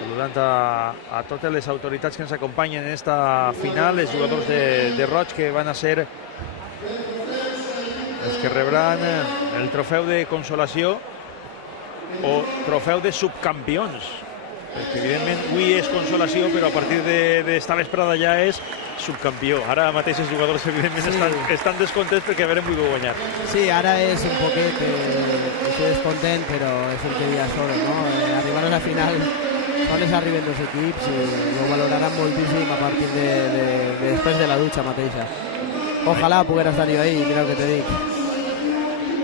saludant a totes les autoritats que ens acompanyen en esta final, els jugadors de Roig que van a ser els que rebran el trofeu de consolació o trofeu de subcampions, perquè evidentment avui és consolació, però a partir d'estar a l'esperada ja és subcampió. Ara mateix els jugadors evidentment estan descontents perquè a veure hem volgut guanyar. Sí, ara és un poquet estoy descontent, però és el que dia solo, no? Arribar a la final no les arriben dos equips i ho valoraran moltíssim a partir de després de la dutxa mateixa. Ojalà poguera estar jo ahí, mira el que te dic.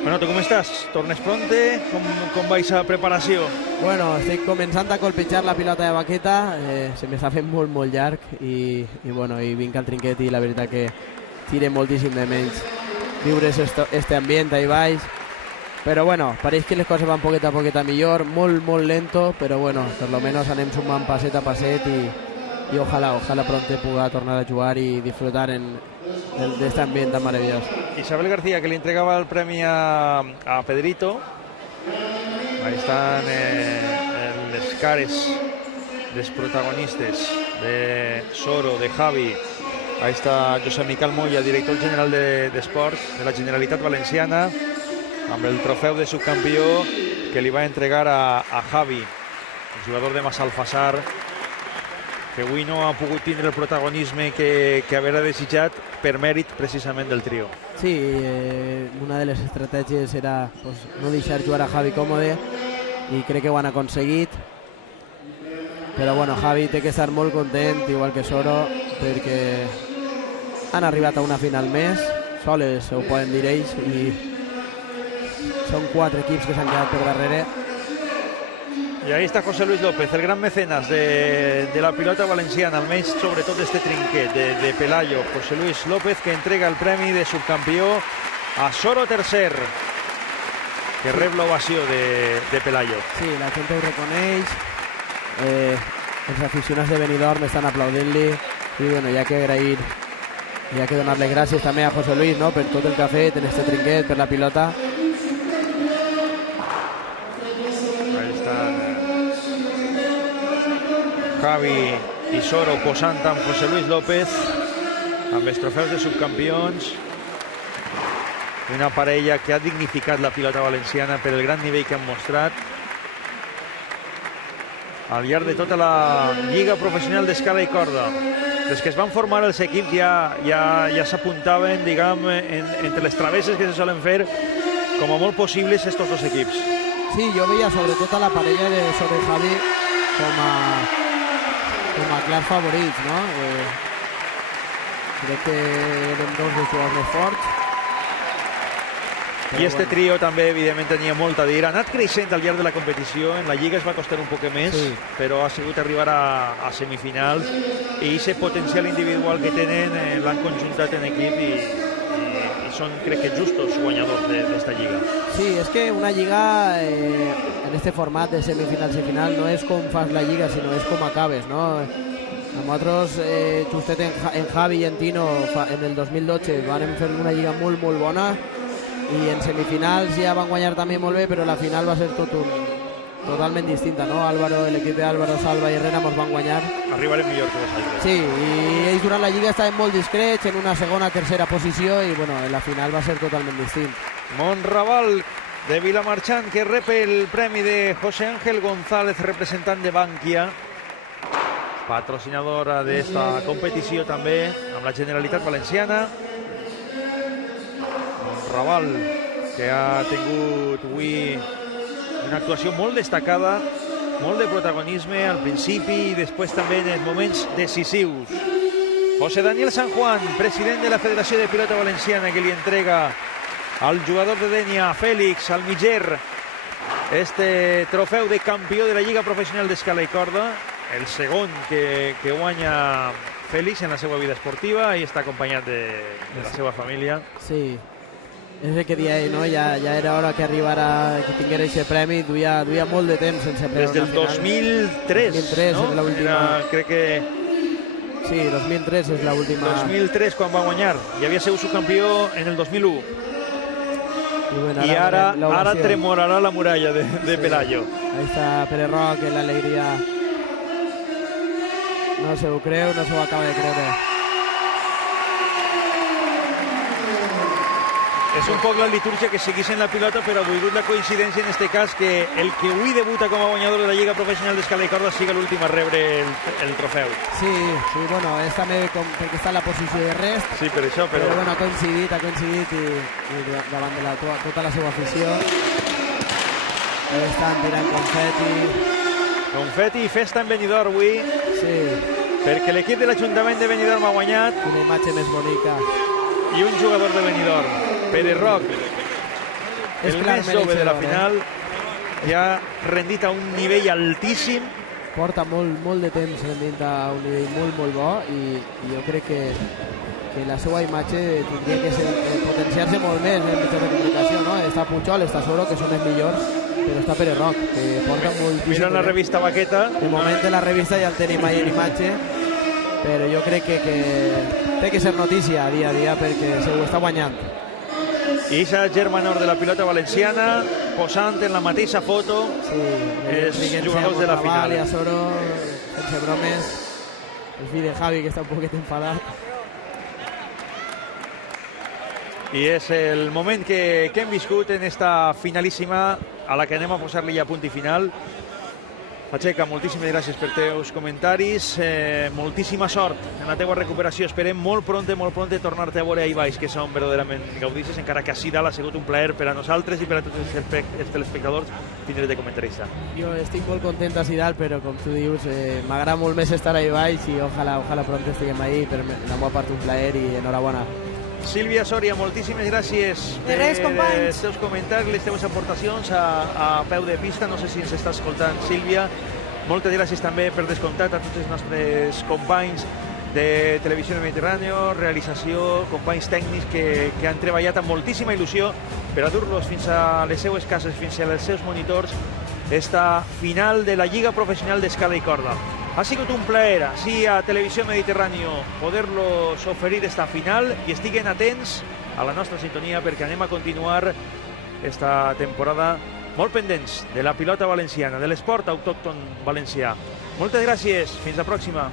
Bueno, tu com estàs? Tornes pronte? Com va aquesta preparació? Bueno, estic començant a colpejar la pilota de baqueta, se m'està fent molt llarg i vinc al trinquet i la veritat que tire moltíssim de menys viure este ambient ahí baix. Però bueno, pareix que les coses van poquet a poquet millor, molt lento, però bueno, per lo menos anem sumant passet a passet i ojalà pronte puga tornar a jugar i disfrutar d'este ambient tan meravellós. Isabel García, que li entregava el premi a Pedrito. Ahí estan les cares dels protagonistes de Soro, de Javi. Ahí està Josep Miquel Moya, director general d'Esports de la Generalitat Valenciana, amb el trofeu de subcampió que li va entregar a Javi, el jugador de Massalfassar, que avui no ha pogut tindre el protagonisme que haver desitjat per mèrit precisament del trio. Sí, una de les estratègies era no deixar jugar a Javi còmode i crec que ho han aconseguit, però bueno, Javi té que estar molt content, igual que Soro, perquè han arribat a una final més, soles ho poden dir ells, i són 4 equips que s'han quedat per darrere. Y ahí está José Luis López, el gran mecenas de la pilota valenciana, almenys sobretot d'este trinquet de Pelayo. José Luis López, que entrega el premi de subcampió a Soro tercer, que rep l'ovació de Pelayo. Sí, la gent ho reconeix, els aficionats de Benidorm estan aplaudint-li i bueno, hi ha que agrair, hi ha que donar-li gràcies també a José Luis, no?, per tot el que ha fet en este trinquet, per la pilota. Javi i Soro posant amb José Luis López amb els trofeus de subcampions, una parella que ha dignificat la pilota valenciana per el gran nivell que han mostrat. al llarg de tota la Lliga Professional d'Escala i Corda. Des que es van formar els equips ja s'apuntaven, diguem, entre les travesses que se solen fer, com a molt possibles estos dos equips. Sí, jo veia sobretot a la parella de Soro i Javi com a clars favorits, no? Crec que eren dos dels jugadors més forts. I este trio també, evidentment, tenia molt a dir. Ha anat creixent al llarg de la competició. En la Lliga es va costar un poc més, sí, però ha sigut arribar a semifinals i aquest potencial individual que tenen l'han conjuntat en equip i són, crec que, justos guanyadors d'esta Lliga. Sí, és que una Lliga en este format de semifinals i final no és com fas la Lliga, sinó és com acabes, no? Nosaltres, justet en Javi i en Tino, en el 2012 van fer una Lliga molt, molt bona, i en semifinals ja van guanyar també molt bé, però la final va ser totalment distinta, no? L'equip d'Álvaro, Salva i Herrera ens van guanyar. Arribarem millor que vosaltres. Sí, i ells durant la Lliga estaven molt discrets, en una segona, tercera posició, i bueno, en la final va ser totalment distint. Monraval de Vilamarchant, que rep el premi de José Ángel González, representant de Bankia, patrocinadora d'esta competició també, amb la Generalitat Valenciana. Raval, que ha tingut avui una actuació molt destacada, molt de protagonisme al principi i després també en els moments decisius. José Daniel San Juan, president de la Federació de Pilota Valenciana, que li entrega al jugador de Dénia, Félix Almiger, este trofeu de campió de la Lliga Professional d'Escala i Corda, el segon que guanya Félix en la seva vida esportiva i està acompanyat de la seva família. Sí. És el que deia ell, no? Ja era hora que arribara, que tinguera aquest premi. Duia molt de temps sense prendre des del 2003, 2003 no? És l'última. Crec que... Sí, 2003 és l'última. 2003 quan va guanyar. I havia sigut subcampió en el 2001. I ara tremorarà la muralla de Pelayo. Ahí está Pere Roc, en l'alegria. No se ho creu, no se ho acaba de creure. És un poc la litúrgia que seguís en la pilota, però ha volgut la coincidència en este cas que el que avui debuta com a guanyador de la Lliga Professional d'Escala i Corda siga l'últim a rebre el trofeu. Sí, bueno, és també perquè està en la posició de rest. Sí, per això, però bueno, ha coincidit i davant de tota la seva afició estan tirant confeti. Confeti i festa en Benidorm avui. Sí. Perquè l'equip de l'Ajuntament de Benidorm ha guanyat. Una imatge més bonica. I un jugador de Benidorm, Pere Roc, el més jove de la final, ja rendit a un nivell altíssim. Porta molt de temps rendint a un nivell molt bo i jo crec que la seva imatge tindria que potenciar-se molt més en mitjans de comunicació, no? Està Pujol, està Soro, que són els millors, però està Pere Roc, que porta moltíssim. Mira la revista Baqueta. De moment de la revista ja el tenim ahí en imatge, però jo crec que té que ser notícia dia a dia perquè se ho està guanyant. I és el germanor de la pilota valenciana posant en la mateixa foto els jugadors de la final. I a Soro, sense bromes, el fill de Javi, que està un poquet enfadat. I és el moment que hem viscut en esta finalíssima a la que anem a posar-li ja punt i final. Pacheca, moltíssimes gràcies per teus comentaris, moltíssima sort en la teua recuperació. Esperem molt pront tornar-te a veure ahí baix, que som verdaderament gaudisses, encara que així dalt ha sigut un plaer per a nosaltres i per a tots els telespectadors tindre-te comentarista. Jo estic molt content així dalt, però com tu dius, m'agrada molt més estar ahí baix i ojalà pront estiguem ahí, per la meva part un plaer i enhorabona. Sílvia Soria, moltíssimes gràcies de res, companys. Els teus comentaris, les teves aportacions a peu de pista. No sé si ens està escoltant, Sílvia. Moltes gràcies també per descomptat a tots els nostres companys de Televisió Mediterrani, realització, companys tècnics que han treballat amb moltíssima il·lusió per a dur-los fins a les seues cases, fins als seus monitors, esta final de la Lliga Professional d'Escala i Corda. Ha sigut un plaer, així a Televisió Mediterrani, poder-los oferir esta final i estiguen atents a la nostra sintonia perquè anem a continuar esta temporada molt pendents de la pilota valenciana, de l'esport autòcton valencià. Moltes gràcies, fins la pròxima.